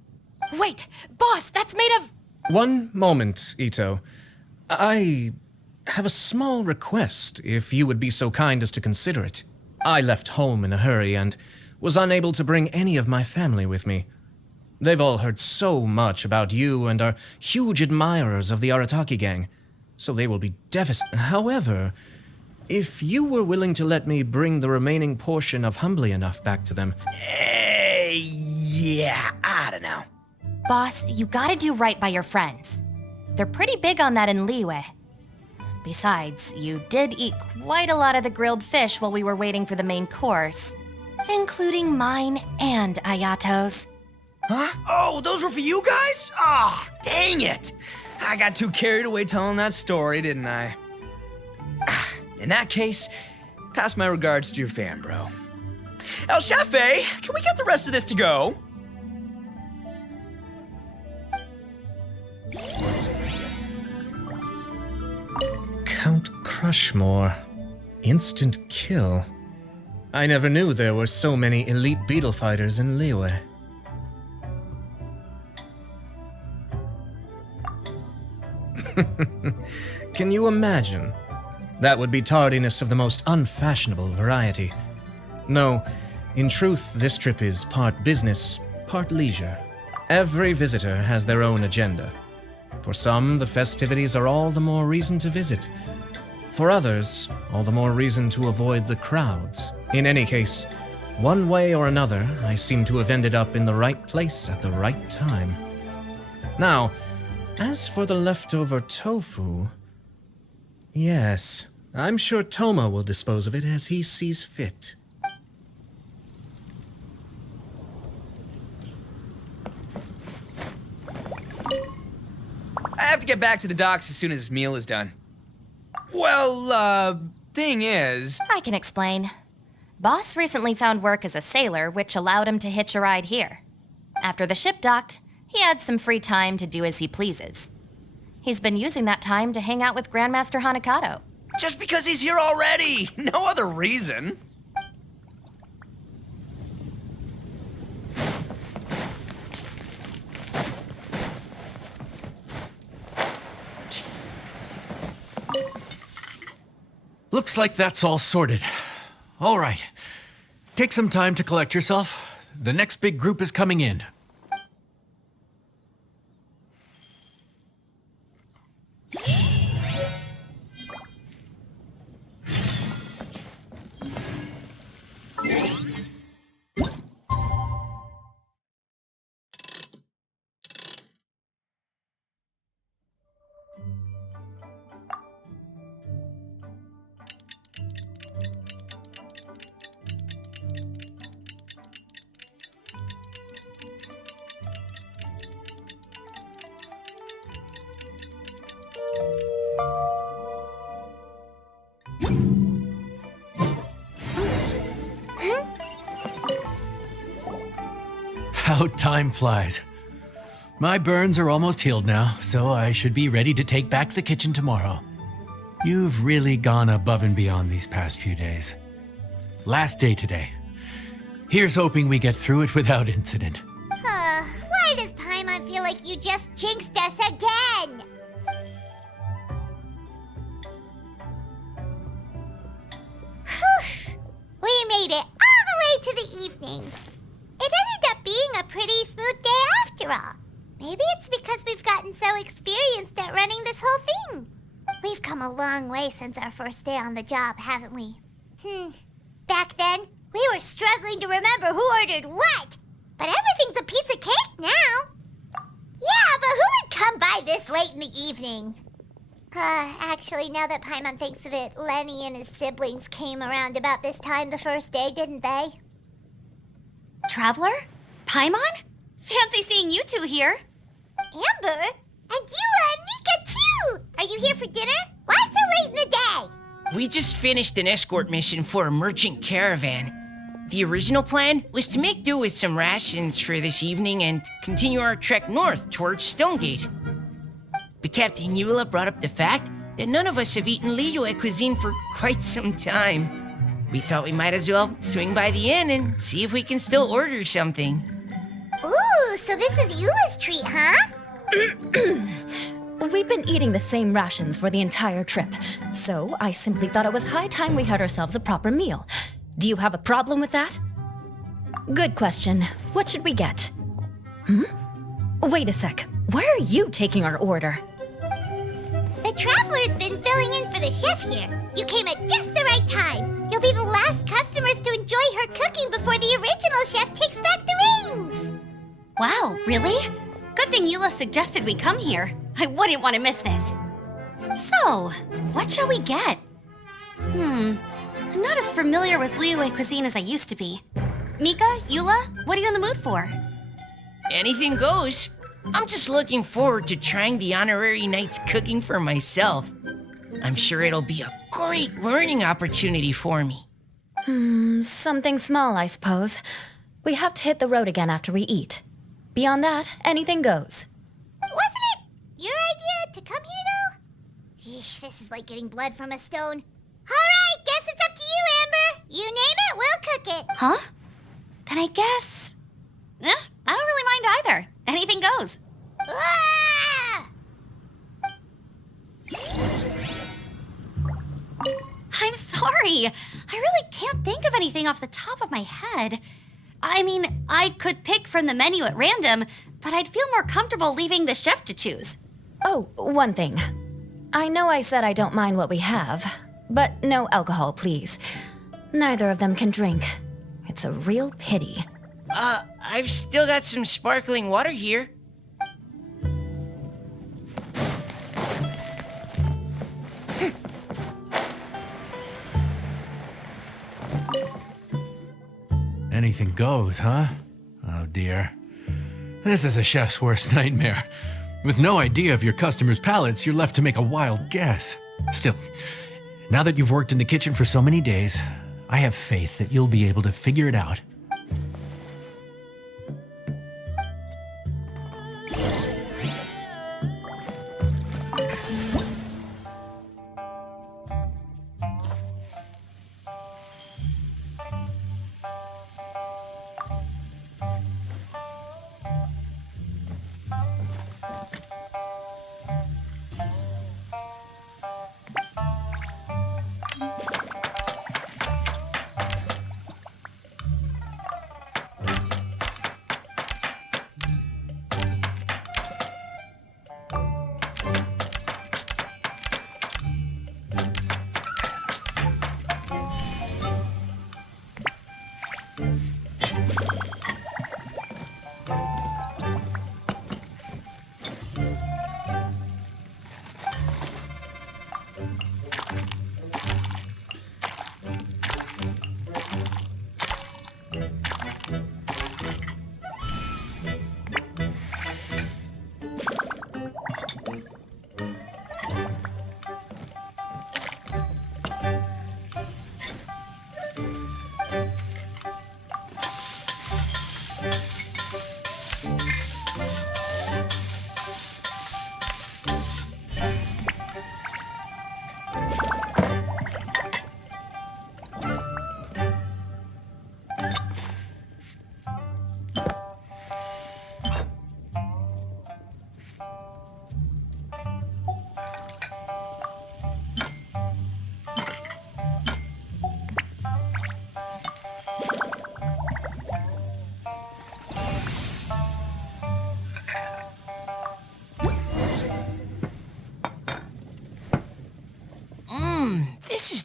Wait, boss, that's made of... One moment, Ito. I have a small request, if you would be so kind as to consider it. I left home in a hurry and was unable to bring any of my family with me. They've all heard so much about you and are huge admirers of the Arataki gang, so they will be devastated. However, if you were willing to let me bring the remaining portion of Humbly Enough back to them... Yeah, I don't know. Boss, you gotta do right by your friends. They're pretty big on that in Liyue. Besides, you did eat quite a lot of the grilled fish while we were waiting for the main course, including mine and Ayato's. Huh? Oh, those were for you guys? Ah, dang it! I got too carried away telling that story, didn't I? In that case, pass my regards to your fan, bro. El Chefe, can we get the rest of this to go? Count Crushmore. Instant kill. I never knew there were so many elite beetle fighters in Liyue. Can you imagine? That would be tardiness of the most unfashionable variety. No, in truth, this trip is part business, part leisure. Every visitor has their own agenda. For some, the festivities are all the more reason to visit. For others, all the more reason to avoid the crowds. In any case, one way or another, I seem to have ended up in the right place at the right time. Now, as for the leftover tofu... Yes, I'm sure Toma will dispose of it as he sees fit. I have to get back to the docks as soon as this meal is done. Well, thing is... I can explain. Boss recently found work as a sailor, which allowed him to hitch a ride here. After the ship docked, he had some free time to do as he pleases. He's been using that time to hang out with Grandmaster Hanakato. Just because he's here already! No other reason! Looks like that's all sorted. All right. Take some time to collect yourself. The next big group is coming in. How time flies. My burns are almost healed now, so I should be ready to take back the kitchen tomorrow. You've really gone above and beyond these past few days. Last day today. Here's hoping we get through it without incident. Why does Paimon feel like like you just jinxed us again! Whew. We made it all the way to the evening. It ended up being a pretty smooth day after all. Maybe it's because we've gotten so experienced at running this whole thing. We've come a long way since our first day on the job, haven't we? Back then, we were struggling to remember who ordered what. But everything's a piece of cake now. Yeah, but who would come by this late in the evening? Actually, now that Paimon thinks of it, Lenny and his siblings came around about this time the first day, didn't they? Traveler? Paimon? Fancy seeing you two here. Amber? And Eula and Mika too! Are you here for dinner? Why so late in the day? We just finished an escort mission for a merchant caravan. The original plan was to make do with some rations for this evening and continue our trek north towards Stonegate. But Captain Eula brought up the fact that none of us have eaten Liyue cuisine for quite some time. We thought we might as well swing by the inn and see if we can still order something. Ooh, so this is Eula's treat, huh? We've been eating the same rations for the entire trip, so I simply thought it was high time we had ourselves a proper meal. Do you have a problem with that? Good question. What should we get? Wait a sec. Where are you taking our order? The Traveler's been filling in for the chef here. You came at just the right time. You'll be the last customers to enjoy her cooking before the original chef takes back the reins. Wow, really? Good thing Eula suggested we come here. I wouldn't want to miss this. So, what shall we get? I'm not as familiar with Liyue cuisine as I used to be. Mika, Eula, what are you in the mood for? Anything goes. I'm just looking forward to trying the honorary knight's cooking for myself. I'm sure it'll be a great learning opportunity for me. Something small, I suppose. We have to hit the road again after we eat. Beyond that, anything goes. Wasn't it your idea to come here, though? Yeesh, this is like getting blood from a stone. All right, guess it's up to you, Amber. You name it, we'll cook it. Huh? Then I guess... I don't really mind either. Anything goes. Ah! I'm sorry. I really can't think of anything off the top of my head. I mean, I could pick from the menu at random, but I'd feel more comfortable leaving the chef to choose. Oh, one thing. I know I said I don't mind what we have, but no alcohol, please. Neither of them can drink. It's a real pity. I've still got some sparkling water here. Anything goes, huh? Oh dear. This is a chef's worst nightmare. With no idea of your customers' palates, you're left to make a wild guess. Still, now that you've worked in the kitchen for so many days, I have faith that you'll be able to figure it out.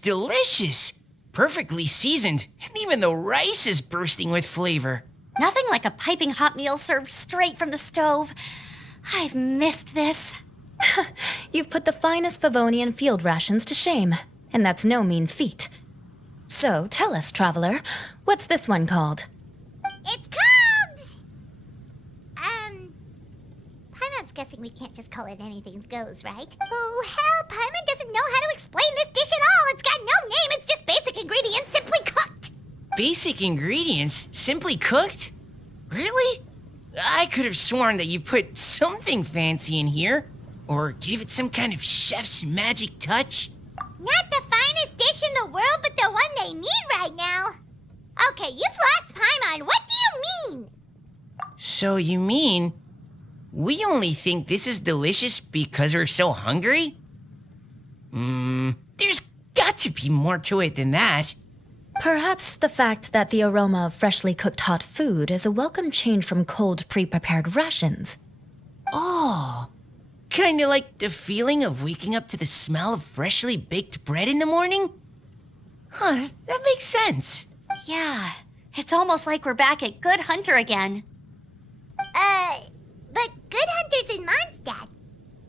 delicious. Perfectly seasoned, and even the rice is bursting with flavor. Nothing like a piping hot meal served straight from the stove. I've missed this. You've put the finest Favonian field rations to shame, and that's no mean feat. So tell us, traveler, what's this one called? It's called... Paimon's guessing we can't just call it anything goes, right? Oh, hell, Paimon doesn't know how to explain this dish at all. It's got no name, it's just basic ingredients simply cooked. Basic ingredients, simply cooked? Really? I could have sworn that you put something fancy in here, or gave it some kind of chef's magic touch. Not the finest dish in the world, but the one they need right now. Okay, you've lost Paimon. What do you mean? So you mean we only think this is delicious because we're so hungry? There's got to be more to it than that. Perhaps the fact that the aroma of freshly cooked hot food is a welcome change from cold, pre-prepared rations. Oh, kinda like the feeling of waking up to the smell of freshly baked bread in the morning? Huh, that makes sense. Yeah, it's almost like we're back at Good Hunter again. But Good Hunter's in Mondstadt.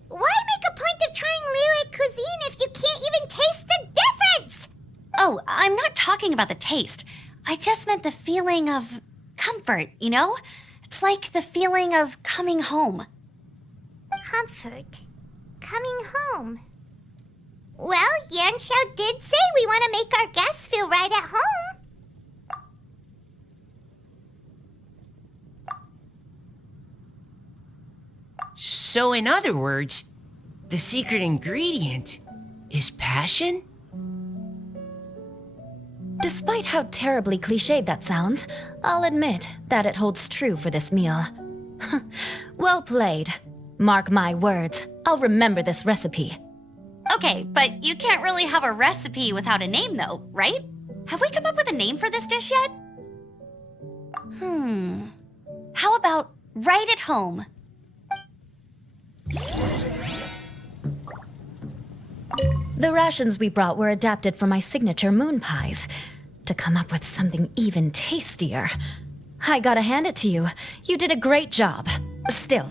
Why make a point of trying Liyue cuisine if you can't even taste the difference? Oh, I'm not talking about the taste. I just meant the feeling of comfort, you know? It's like the feeling of coming home. Comfort. Coming home. Well, Yanxiao did say we want to make our guests feel right at home. So in other words, the secret ingredient is passion? Despite how terribly cliched that sounds, I'll admit that it holds true for this meal. Well played. Mark my words, I'll remember this recipe. Okay, but you can't really have a recipe without a name, though, right? Have we come up with a name for this dish yet? How about Right at Home? The rations we brought were adapted from my signature moon pies. To come up with something even tastier, I gotta hand it to you. You did a great job. Still,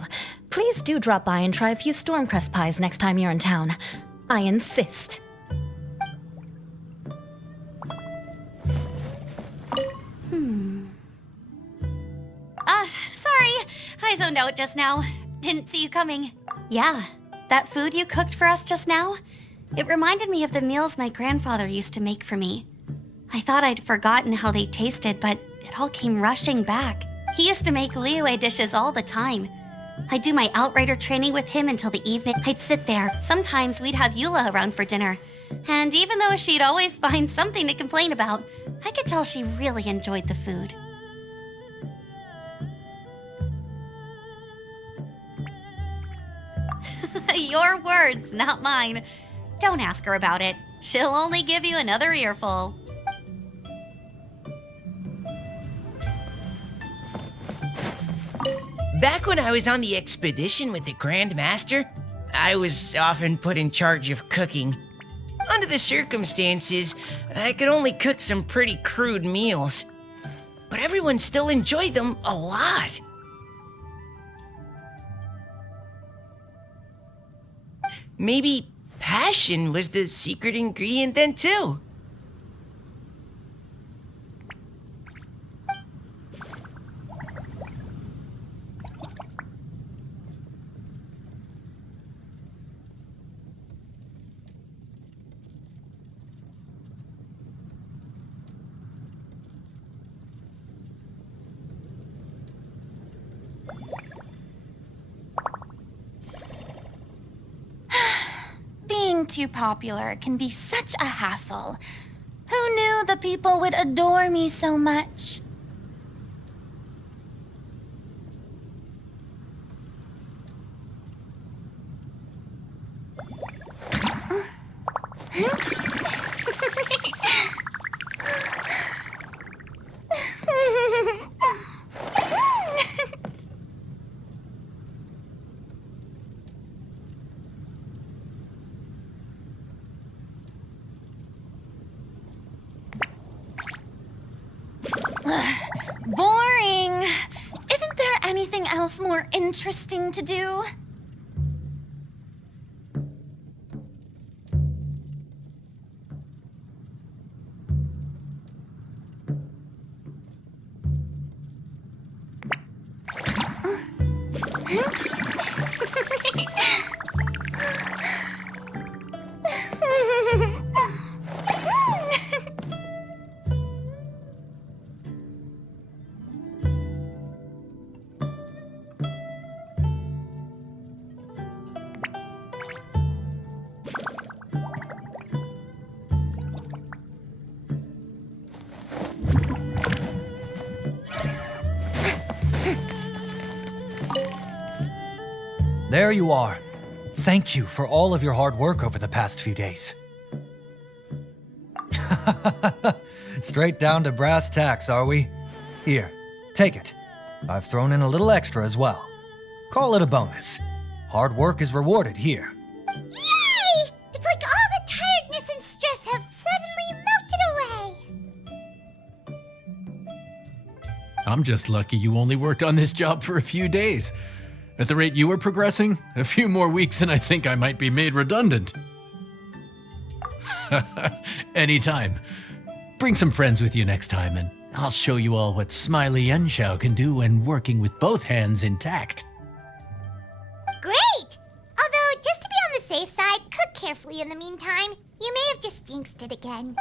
please do drop by and try a few Stormcrest pies next time you're in town. I insist. Sorry. I zoned out just now. Didn't see you coming. Yeah, that food you cooked for us just now? It reminded me of the meals my grandfather used to make for me. I thought I'd forgotten how they tasted, but it all came rushing back. He used to make Liyue dishes all the time. I'd do my outrider training with him until the evening. I'd sit there. Sometimes we'd have Eula around for dinner. And even though she'd always find something to complain about, I could tell she really enjoyed the food. Your words, not mine. Don't ask her about it. She'll only give you another earful. Back when I was on the expedition with the Grand Master, I was often put in charge of cooking. Under the circumstances, I could only cook some pretty crude meals. But everyone still enjoyed them a lot. Maybe passion was the secret ingredient then too. Being too popular can be such a hassle. Who knew the people would adore me so much? Boring. Isn't there anything else more interesting to do? There you are. Thank you for all of your hard work over the past few days. Straight down to brass tacks, are we? Here, take it. I've thrown in a little extra as well. Call it a bonus. Hard work is rewarded here. Yay! It's like all the tiredness and stress have suddenly melted away. I'm just lucky you only worked on this job for a few days. At the rate you were progressing, a few more weeks and I think I might be made redundant. Anytime. Bring some friends with you next time and I'll show you all what Smiley Yenshao can do when working with both hands intact. Great! Although, just to be on the safe side, cook carefully in the meantime. You may have just jinxed it again.